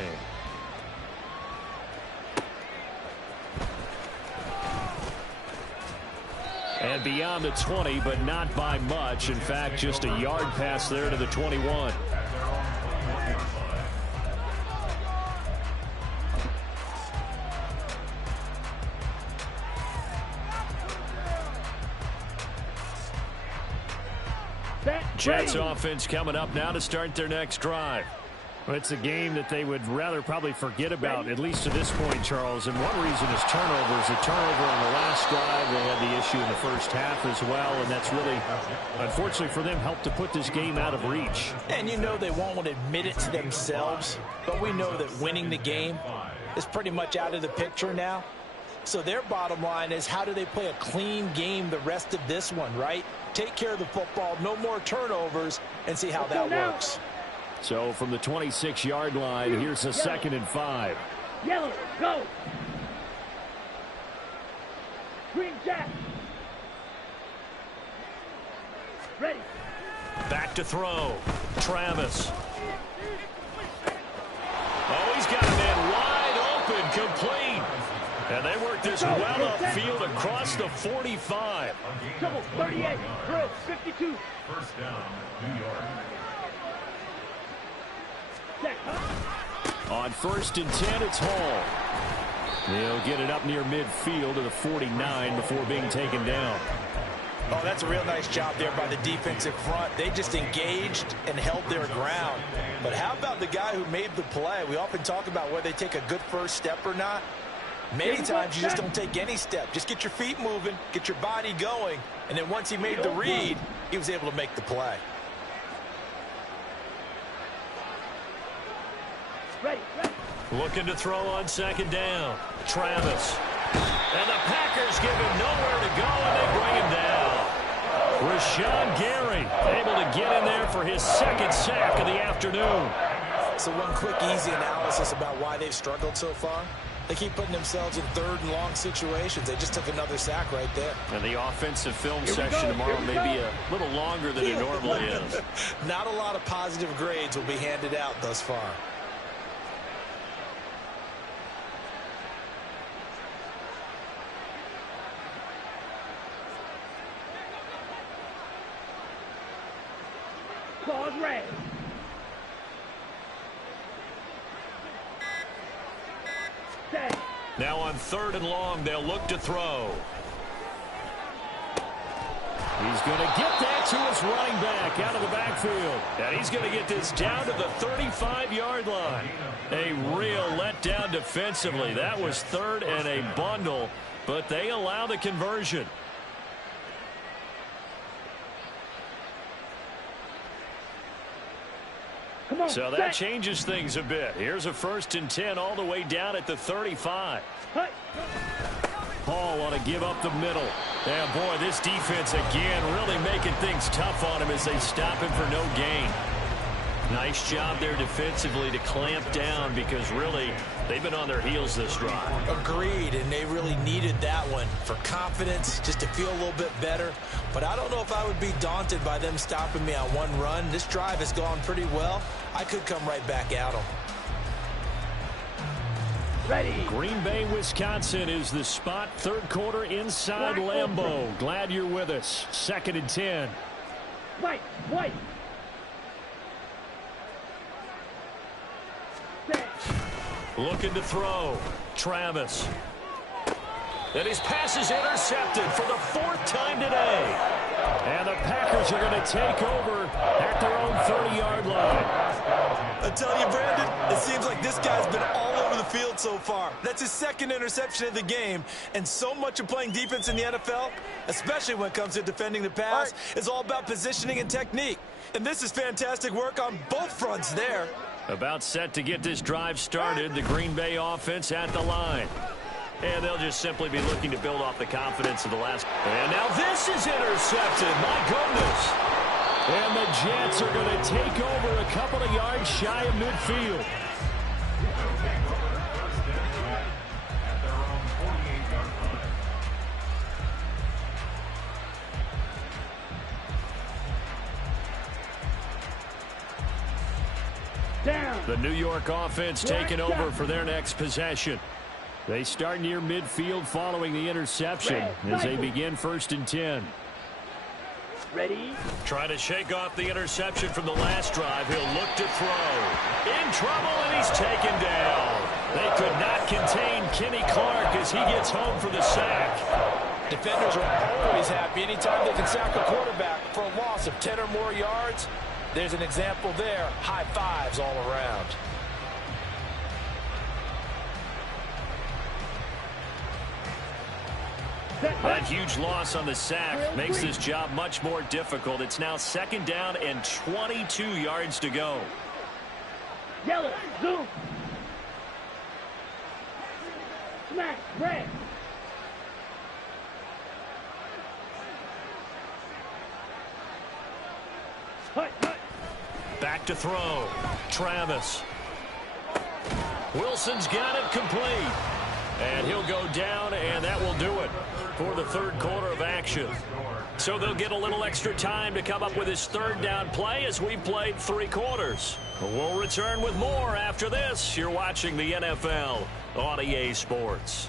And beyond the 20, but not by much. In fact, just a yard pass there to the 21. Jets offense coming up now to start their next drive. Well, it's a game that they would rather probably forget about, at least to this point, Charles. And one reason is turnovers. A turnover on the last drive. They had the issue in the first half as well, and that's really, unfortunately for them, helped to put this game out of reach. And you know they won't admit it to themselves, but we know that winning the game is pretty much out of the picture now. So their bottom line is, how do they play a clean game the rest of this one, right? Take care of the football, no more turnovers, and see how that works. So from the 26-yard line, here's a 2nd and 5. Yellow, go. Green Jack. Ready. Back to throw. Travis. Oh, he's got a man wide open, complete. And they work this well upfield across the 45. Double 38. Drill 52. First down, New York. On 1st and 10, it's Hall. They'll get it up near midfield to the 49 before being taken down. Oh, that's a real nice job there by the defensive front. They just engaged and held their ground. But how about the guy who made the play? We often talk about whether they take a good first step or not. Many times you just don't take any step. Just get your feet moving, get your body going, and then once he made the read, he was able to make the play. Ready. Looking to throw on 2nd down. Travis. And the Packers give him nowhere to go, and they bring him down. Rashawn Gary able to get in there for his 2nd sack of the afternoon. So one quick, easy analysis about why they've struggled so far. They keep putting themselves in 3rd and long situations. They just took another sack right there. And the offensive film section tomorrow may be a little longer than it normally is. Not a lot of positive grades will be handed out thus far. Pause red. Set. Now on 3rd and long, they'll look to throw. He's going to get that to his running back out of the backfield. And he's going to get this down to the 35-yard line. A real letdown defensively. That was 3rd and a bundle, but they allow the conversion. So that changes things a bit. Here's a 1st and 10 all the way down at the 35. call on a give up the middle. Yeah, boy, this defense again really making things tough on him as they stop him for no gain. Nice job there defensively to clamp down because really they've been on their heels this drive. Agreed, and they really needed that one for confidence, just to feel a little bit better. But I don't know if I would be daunted by them stopping me on one run. This drive has gone pretty well. I could come right back at them. Ready. Green Bay, Wisconsin is the spot. Third quarter inside Lambeau. Glad you're with us. 2nd and 10. White. Looking to throw. Travis. And his pass is intercepted for the 4th time today. And the Packers are going to take over at their own 30-yard line. I tell you, Brandon, it seems like this guy's been all over the field so far. That's his 2nd interception of the game. And so much of playing defense in the NFL, especially when it comes to defending the pass, is all about positioning and technique. And this is fantastic work on both fronts there. About set to get this drive started, the Green Bay offense at the line. And they'll just simply be looking to build off the confidence of the last. And now this is intercepted. My goodness. And the Jets are going to take over a couple of yards shy of midfield. At their own 48-yard line. Down. The New York offense taking over for their next possession. They start near midfield following the interception as they begin 1st and 10. Ready. Trying to shake off the interception from the last drive. He'll look to throw. In trouble, and he's taken down. They could not contain Kenny Clark as he gets home for the sack. Defenders are always happy anytime they can sack a quarterback for a loss of 10 or more yards. There's an example there. High fives all around. That huge loss on the sack makes this job much more difficult. It's now 2nd down and 22 yards to go. Yellow. Zoom. Smack. Red. Hut. Back to throw. Travis. Wilson's got it complete. And he'll go down, and that will do it for the 3rd quarter of action. So they'll get a little extra time to come up with his 3rd down play as we played 3 quarters. We'll return with more after this. You're watching the NFL on EA Sports.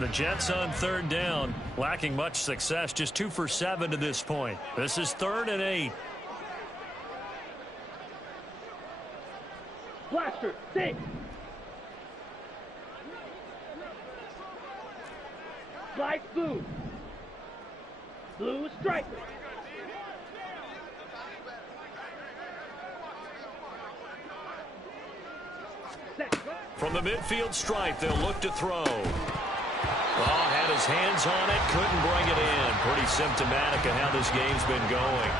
The Jets on 3rd down, lacking much success, just 2 for 7 to this point. This is 3rd and 8. Blaster. 6. Slide blue. Blue striker. Set. From the midfield stripe, they'll look to throw. Oh, had his hands on it, couldn't bring it in. Pretty symptomatic of how this game's been going.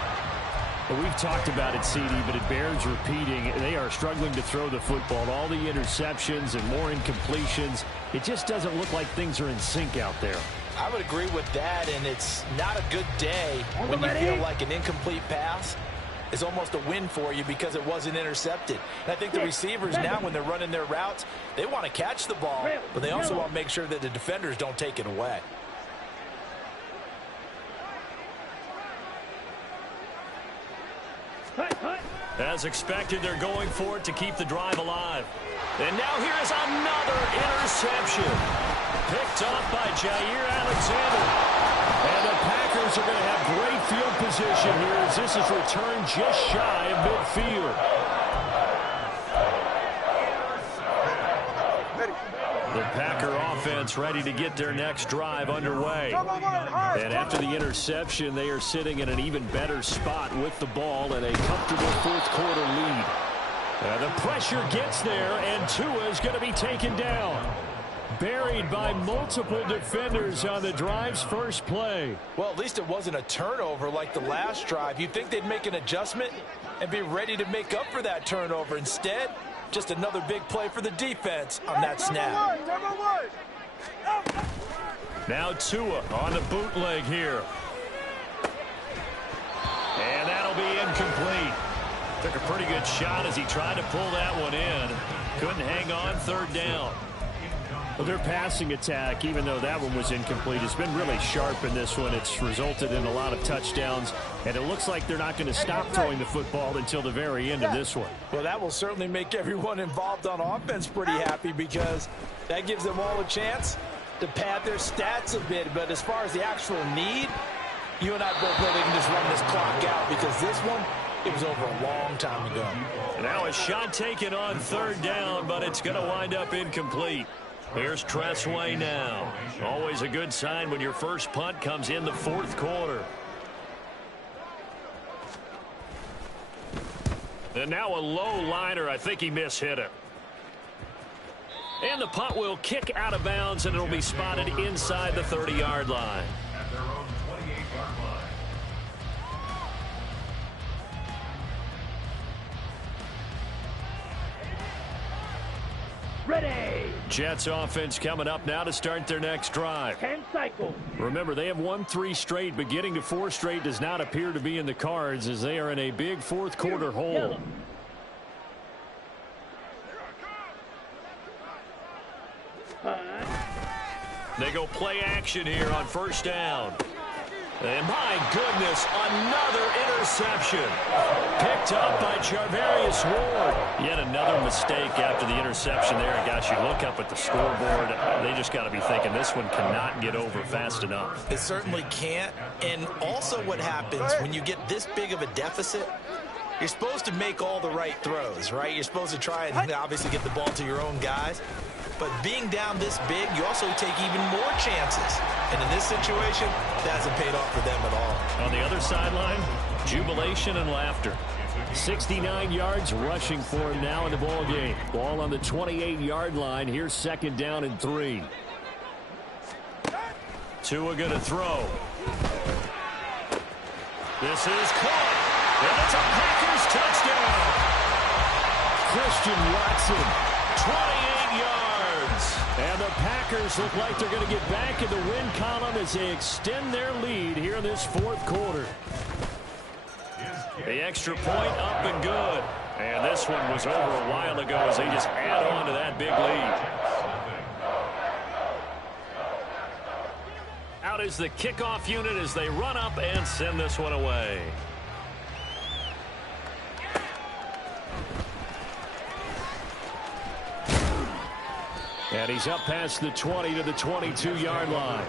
Well, we've talked about it, CD, but it bears repeating. They are struggling to throw the football. All the interceptions and more incompletions. It just doesn't look like things are in sync out there. I would agree with that, and it's not a good day when you feel like an incomplete pass is almost a win for you because it wasn't intercepted. And I think the receivers now, when they're running their routes, they want to catch the ball, but they also want to make sure that the defenders don't take it away. As expected, they're going for it to keep the drive alive. And now here is another interception. Picked off by Jair Alexander. And the Packers are going to have great field position here as this is returned just shy of midfield. The Packer offense ready to get their next drive underway. And after the interception, they are sitting in an even better spot with the ball and a comfortable 4th quarter lead. The pressure gets there, and Tua is going to be taken down. buried by multiple defenders on the drive's first play. Well, at least it wasn't a turnover like the last drive. You'd think they'd make an adjustment and be ready to make up for that turnover. Instead, just another big play for the defense on that snap. Now Tua on the bootleg here. And that'll be incomplete. Took a pretty good shot as he tried to pull that one in. Couldn't hang on, third down. Well, their passing attack, even though that one was incomplete, has been really sharp in this one. It's resulted in a lot of touchdowns, and it looks like they're not going to stop throwing the football until the very end of this one. Well, that will certainly make everyone involved on offense pretty happy because that gives them all a chance to pad their stats a bit. But as far as the actual need, you and I both know they can just run this clock out because this one, it was over a long time ago. Now a shot taken on third down, but it's going to wind up incomplete. Here's Tressway now. Always a good sign when your first punt comes in the fourth quarter. And now a low liner. I think he mishit it. And the punt will kick out of bounds, and it'll be spotted inside the 30-yard line. At their own 28-yard line. Ready. Jets offense coming up now to start their next drive. 10 cycles. Remember, they have won 3 straight, but getting to 4 straight does not appear to be in the cards as they are in a big fourth quarter hole. Yellow. They go play action here on first down. And my goodness, another interception. Picked up by Charvarius Ward. Yet another mistake after the interception there. And gosh, you look up at the scoreboard, they just got to be thinking this one cannot get over fast enough. It certainly can't. And also what happens when you get this big of a deficit, you're supposed to make all the right throws, right? You're supposed to try and obviously get the ball to your own guys. But being down this big, you also take even more chances. And in this situation, that hasn't paid off for them at all. On the other sideline, jubilation and laughter. 69 yards rushing for him now in the ball game. Ball on the 28-yard line. Here's second down and 3. Tua going to throw. This is caught. And it's a Packers touchdown. Christian Watson. 28 yards. And the Packers look like they're going to get back in the win column as they extend their lead here in this fourth quarter. The extra point up and good. And this one was over a while ago as they just add on to that big lead. Out is the kickoff unit as they run up and send this one away. And he's up past the 20 to the 22-yard line.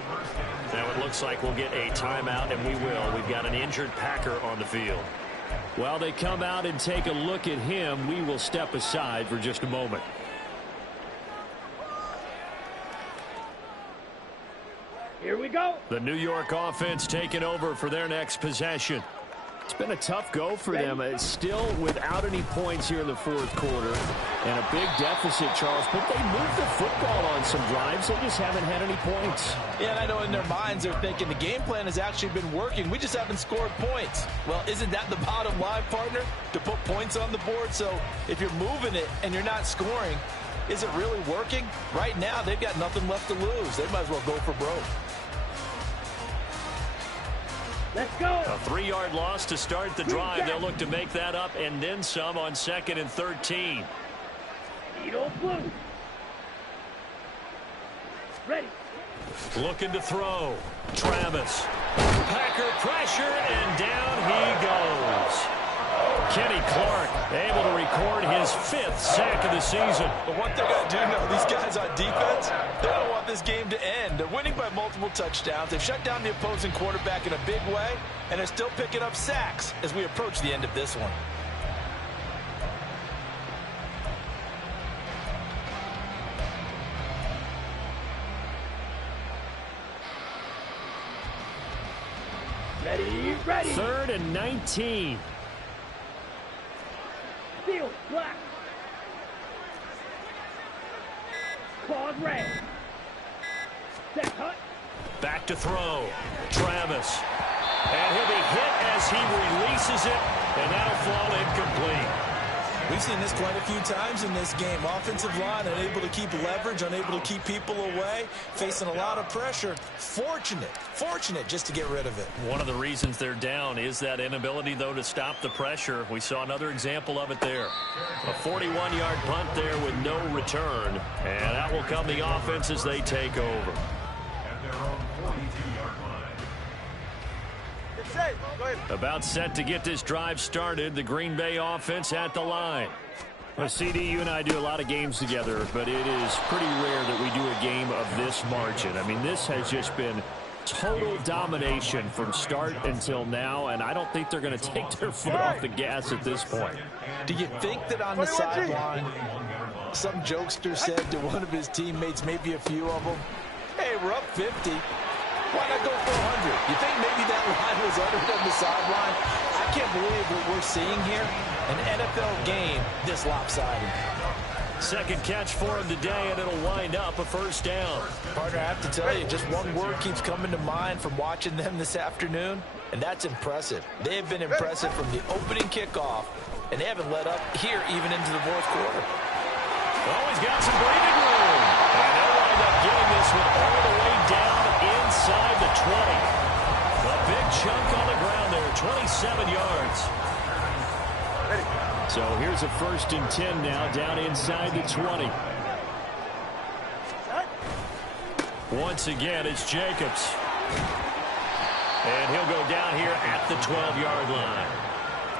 Now it looks like we'll get a timeout, and we will. We've got an injured Packer on the field. While they come out and take a look at him, we will step aside for just a moment. Here we go. The New York offense taking over for their next possession. It's been a tough go for them. It's still without any points here in the fourth quarter. And a big deficit, Charles. But they moved the football on some drives. They just haven't had any points. Yeah, and I know in their minds they're thinking the game plan has actually been working. We just haven't scored points. Well, isn't that the bottom line, partner? To put points on the board. So if you're moving it and you're not scoring, is it really working? Right now, they've got nothing left to lose. They might as well go for broke. Let's go. A 3-yard loss to start the drive. They'll look to make that up and then some on 2nd and 13. Needle blue. Ready. Looking to throw. Travis. Packer pressure, and down he goes. Kenny Clark able to record his 5th sack of the season. But one thing I do know, these guys on defense, they don't want this game to end. They're winning by multiple touchdowns. They've shut down the opposing quarterback in a big way, and they're still picking up sacks as we approach the end of this one. Ready, ready. 3rd and 19. Field black. Claws red. back to throw. Travis. And he'll be hit as he releases it, and that'll fall incomplete. We've seen this quite a few times in this game. Offensive line unable to keep leverage, unable to keep people away, facing a lot of pressure. Fortunate just to get rid of it. One of the reasons they're down is that inability, though, to stop the pressure. We saw another example of it there. A 41-yard punt there with no return. And that will come the offense as they take over. At their own 42-yard line. Get safe. Go ahead. About set to get this drive started. The Green Bay offense at the line. Well, CD, you and I do a lot of games together, but it is pretty rare that we do a game of this margin. I mean, this has just been total domination from start until now, and I don't think they're going to take their foot off the gas at this point. Do you think that on the sideline, some jokester said to one of his teammates, maybe a few of them, hey, we're up 50. Why not go for 100? You think maybe that line was uttered on the sideline? I can't believe what we're seeing here. An NFL game this lopsided. Second catch for him today, and it'll wind up a first down. Partner, I have to tell you, just one word keeps coming to mind from watching them this afternoon, and that's impressive. They have been impressive from the opening kickoff, and they haven't let up here even into the fourth quarter. Oh, he's got some breathing room. And they'll wind up getting this one all the way down inside the 20. A big chunk on the ground there, 27 yards. So here's a 1st and 10 now, down inside the 20. Once again, it's Jacobs. And he'll go down here at the 12-yard line.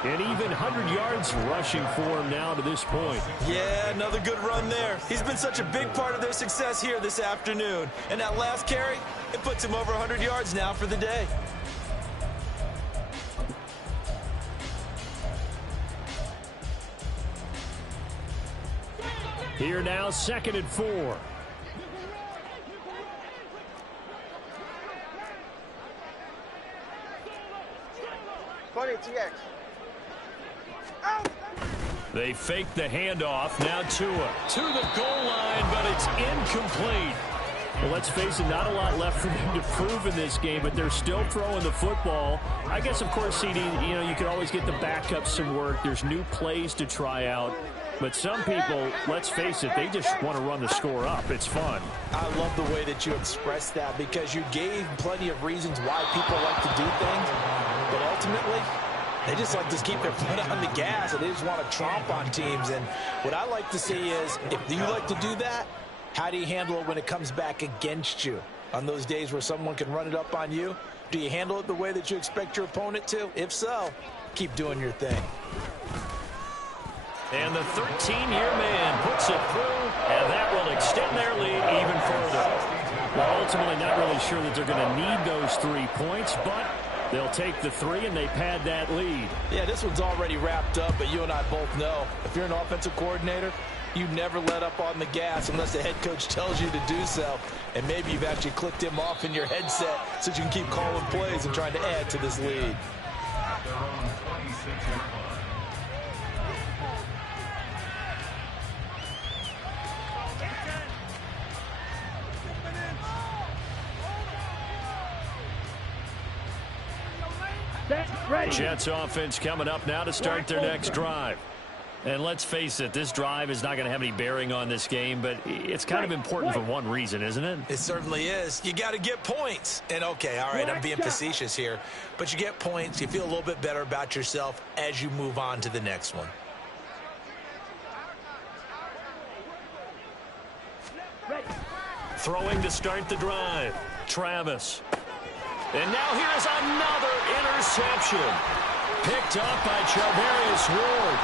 And even 100 yards rushing for him now to this point. Yeah, another good run there. He's been such a big part of their success here this afternoon. And that last carry, it puts him over 100 yards now for the day. Here now, 2nd and 4. TX. They fake the handoff. Now Tua to the goal line, but it's incomplete. Well, let's face it, not a lot left for them to prove in this game, but they're still throwing the football. I guess, of course, CD, you can always get the backups some work. There's new plays to try out. But some people, let's face it, they just want to run the score up. It's fun. I love the way that you expressed that because you gave plenty of reasons why people like to do things. But ultimately, they just like to keep their foot on the gas, and they just want to tromp on teams. And what I like to see is, if you like to do that, how do you handle it when it comes back against you? On those days where someone can run it up on you, do you handle it the way that you expect your opponent to? If so, keep doing your thing. And the 13-year man puts it through, and that will extend their lead even further. Well, ultimately, not really sure that they're going to need those 3 points, but they'll take the 3, and they pad that lead. Yeah, this one's already wrapped up, but you and I both know if you're an offensive coordinator, you never let up on the gas unless the head coach tells you to do so. And maybe you've actually clicked him off in your headset so you can keep calling plays and trying to add to this lead. At their own 26-yard line. Jets offense coming up now to start their next drive. And let's face it, this drive is not going to have any bearing on this game, but it's kind of important for one reason, isn't it? It certainly is. You got to get points. And okay, all right, I'm being facetious here, but you get points, you feel a little bit better about yourself as you move on to the next one. Throwing to start the drive. Travis. And now here's another interception. Picked up by Charvarius Ward.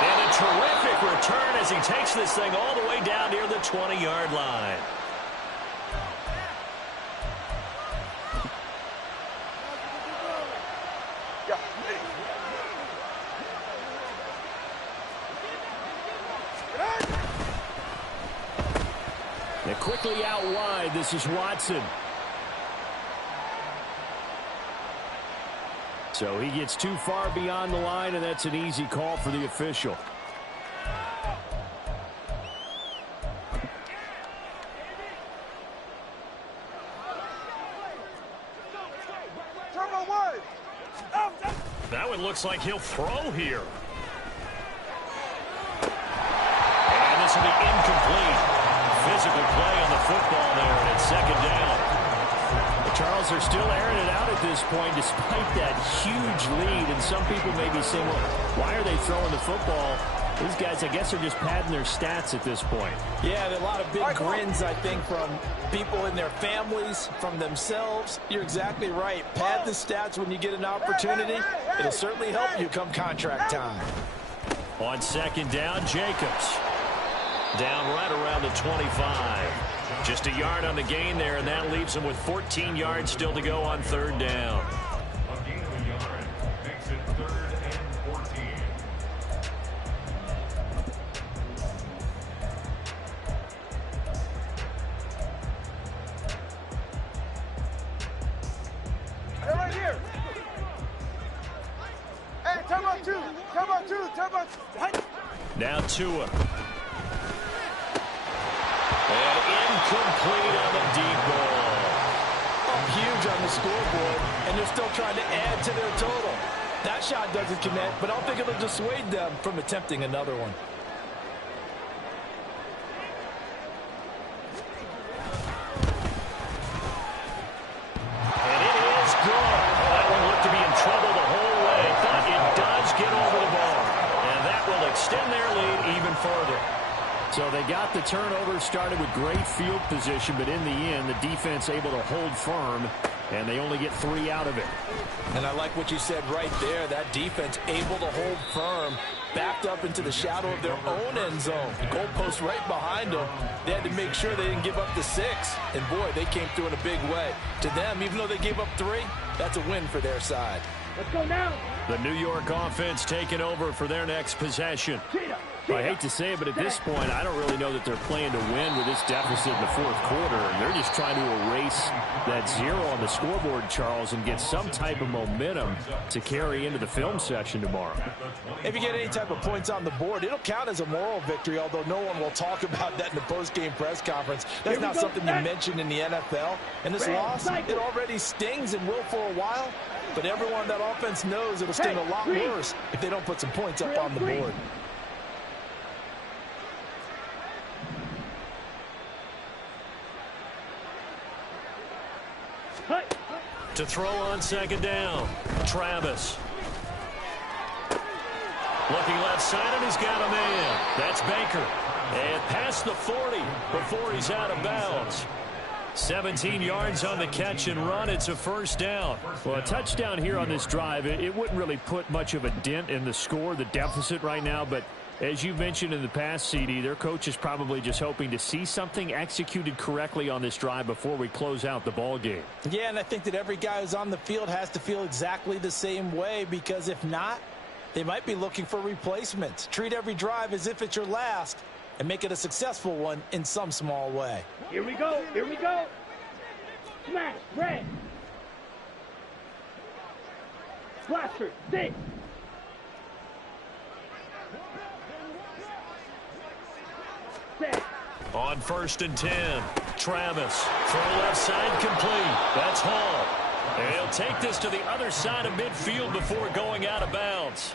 And a terrific return as he takes this thing all the way down near the 20-yard line. They're quickly out wide. This is Watson. So he gets too far beyond the line, and that's an easy call for the official. That one looks like he'll throw here. And this will be incomplete. Physical play on the football there, and it's second down. The Charles are still airing it out at this point despite that huge lead. And some people may be saying, well, why are they throwing the football? These guys, I guess, are just padding their stats at this point. Yeah, there are a lot of big grins, I think, from people in their families, from themselves. You're exactly right. Pad the stats when you get an opportunity. It'll certainly help you come contract time. On second down, Jacobs. Down right around the 25. Just a yard on the gain there, and that leaves him with 14 yards still to go on third down. A gain of a yard makes it 3rd and 14. They're right here. Hey, turbo 2. Turbo 2. Turbo 2. Now Tua. And incomplete on the deep ball. Huge on the scoreboard, and they're still trying to add to their total. That shot doesn't connect, but I don't think it'll dissuade them from attempting another one. And it is good. That one looked to be in trouble the whole way, but it does get over the bar. And that will extend their lead even further. So they got the turnover, started with great field position, but in the end, the defense able to hold firm, and they only get 3 out of it. And I like what you said right there. That defense able to hold firm, backed up into the shadow of their own end zone. The goalpost right behind them. They had to make sure they didn't give up the 6. And, boy, they came through in a big way. To them, even though they gave up 3, that's a win for their side. Let's go now. The New York offense taking over for their next possession. I hate to say it, but at this point, I don't really know that they're playing to win with this deficit in the fourth quarter. They're just trying to erase that 0 on the scoreboard, Charles, and get some type of momentum to carry into the film session tomorrow. If you get any type of points on the board, it'll count as a moral victory, although no one will talk about that in the post-game press conference. That's not something you mentioned in the NFL. And this loss, it already stings and will for a while, but everyone on that offense knows it'll sting a lot worse if they don't put some points up on the board. To throw on second down, Travis. Looking left side, and he's got a man. That's Baker. And past the 40 before he's out of bounds. 17 yards on the catch and run. It's a first down. Well, a touchdown here on this drive, it wouldn't really put much of a dent in the score, the deficit right now, but as you mentioned in the past, CD, their coach is probably just hoping to see something executed correctly on this drive before we close out the ball game. Yeah, and I think that every guy who's on the field has to feel exactly the same way, because if not, they might be looking for replacements. Treat every drive as if it's your last and make it a successful one in some small way. Here we go. Here we go. Smash. Red. Blaster. 6. On 1st and 10, Travis. Throw left side complete. That's Hall. And he'll take this to the other side of midfield before going out of bounds.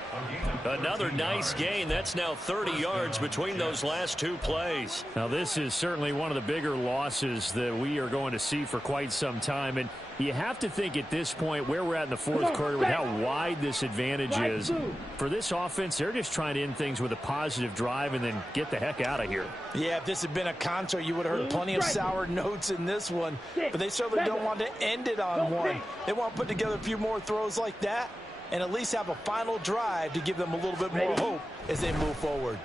Another nice gain. That's now 30 yards between those last 2 plays. Now, this is certainly one of the bigger losses that we are going to see for quite some time. And you have to think at this point where we're at in the fourth quarter with how wide this advantage is. For this offense, they're just trying to end things with a positive drive and then get the heck out of here. Yeah, if this had been a concert, you would have heard plenty of sour notes in this one. But they certainly don't want to end it on one. They want to put together a few more throws like that and at least have a final drive to give them a little bit more hope as they move forward.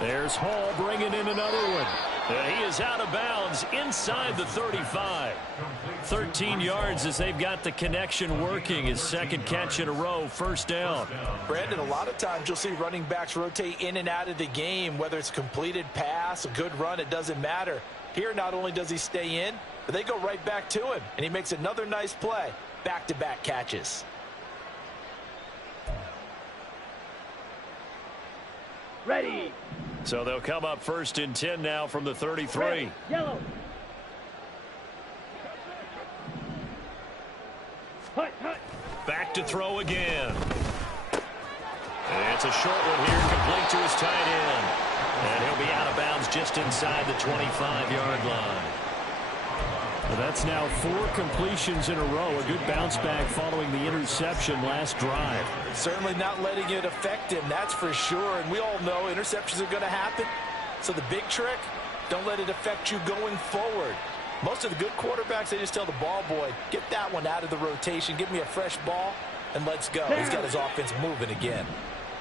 There's Hall bringing in another one. He is out of bounds inside the 35. 13 yards as they've got the connection working. His second catch in a row, first down. Brandon, a lot of times you'll see running backs rotate in and out of the game, whether it's a completed pass, a good run, it doesn't matter. Here, not only does he stay in, but they go right back to him, and he makes another nice play. Back-to-back catches. Ready. So they'll come up 1st and 10 now from the 33. Red, yellow. Back to throw again. And it's a short one here, complete to his tight end. And he'll be out of bounds just inside the 25-yard line. Well, that's now 4 completions in a row. A good bounce back following the interception last drive. Certainly not letting it affect him, that's for sure. And we all know interceptions are going to happen. So the big trick, don't let it affect you going forward. Most of the good quarterbacks, they just tell the ball boy, get that one out of the rotation, give me a fresh ball, and let's go. He's got his offense moving again.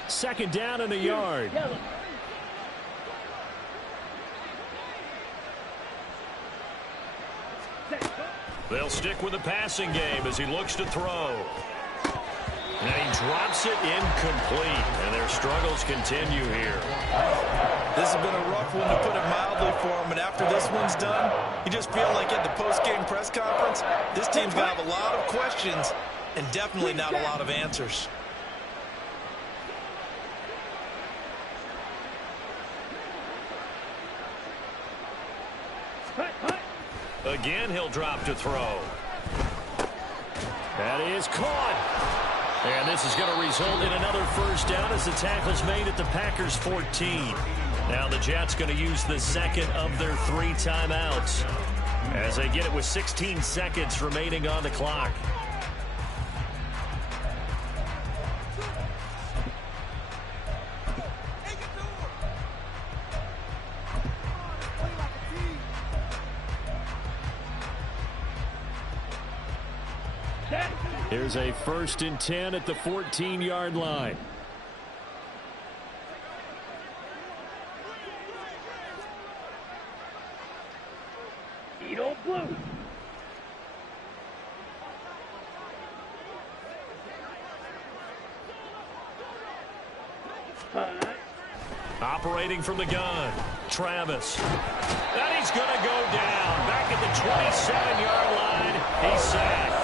2nd down and a yard. They'll stick with the passing game as he looks to throw. And he drops it incomplete. And their struggles continue here. This has been a rough one, to put it mildly, for him. And after this one's done, you just feel like at the post-game press conference, this team's going to have a lot of questions and definitely not a lot of answers. Again, he'll drop to throw. That is caught. And this is going to result in another first down as the tackle's made at the Packers' 14. Now the Jets going to use the second of their 3 timeouts as they get it with 16 seconds remaining on the clock. Here's a 1st and 10 at the 14-yard line. Edo Blue. Operating from the gun, Travis. And he's going to go down. Back at the 27-yard line, he's sacked.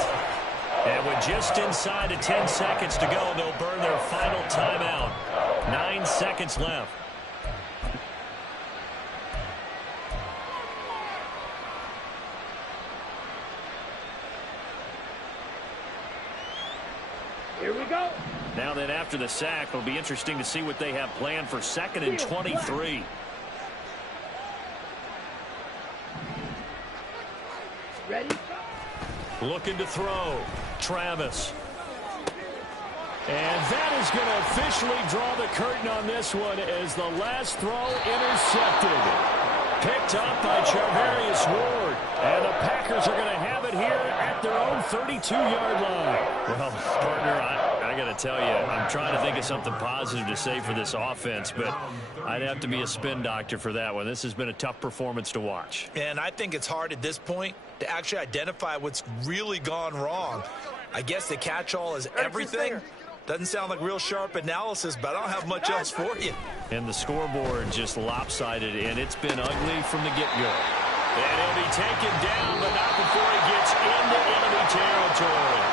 And with just inside of 10 seconds to go, they'll burn their final timeout. 9 seconds left. Here we go. Now then, after the sack, it'll be interesting to see what they have planned for 2nd and 23. Ready? Looking to throw. Travis. And that is going to officially draw the curtain on this one as the last throw intercepted. Picked up by Charvarius Ward. And the Packers are going to have it here at their own 32-yard line. Well, partner, I got to tell you, I'm trying to think of something positive to say for this offense, but I'd have to be a spin doctor for that one. This has been a tough performance to watch. And I think it's hard at this point to actually identify what's really gone wrong. I guess the catch-all is everything. Doesn't sound like real sharp analysis, but I don't have much else for you. And the scoreboard just lopsided, and it's been ugly from the get-go. And he'll be taken down, but not before he gets into enemy territory.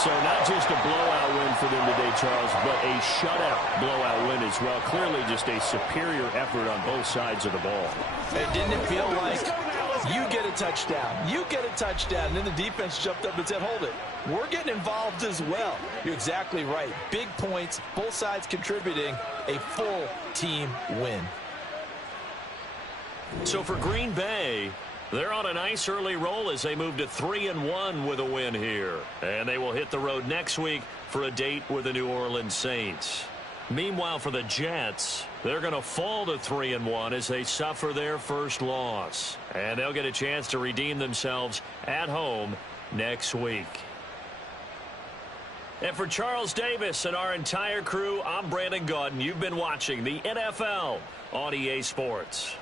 So not just a blowout win for them today, Charles, but a shutout blowout win as well. Clearly just a superior effort on both sides of the ball. And didn't it feel like you get a touchdown, you get a touchdown, and then the defense jumped up and said, hold it, we're getting involved as well. You're exactly right. Big points, both sides contributing, a full team win. So for Green Bay, they're on a nice early roll as they move to 3-1 with a win here. And they will hit the road next week for a date with the New Orleans Saints. Meanwhile, for the Jets, they're going to fall to 3-1 as they suffer their first loss. And they'll get a chance to redeem themselves at home next week. And for Charles Davis and our entire crew, I'm Brandon Gaudin. You've been watching the NFL on EA Sports.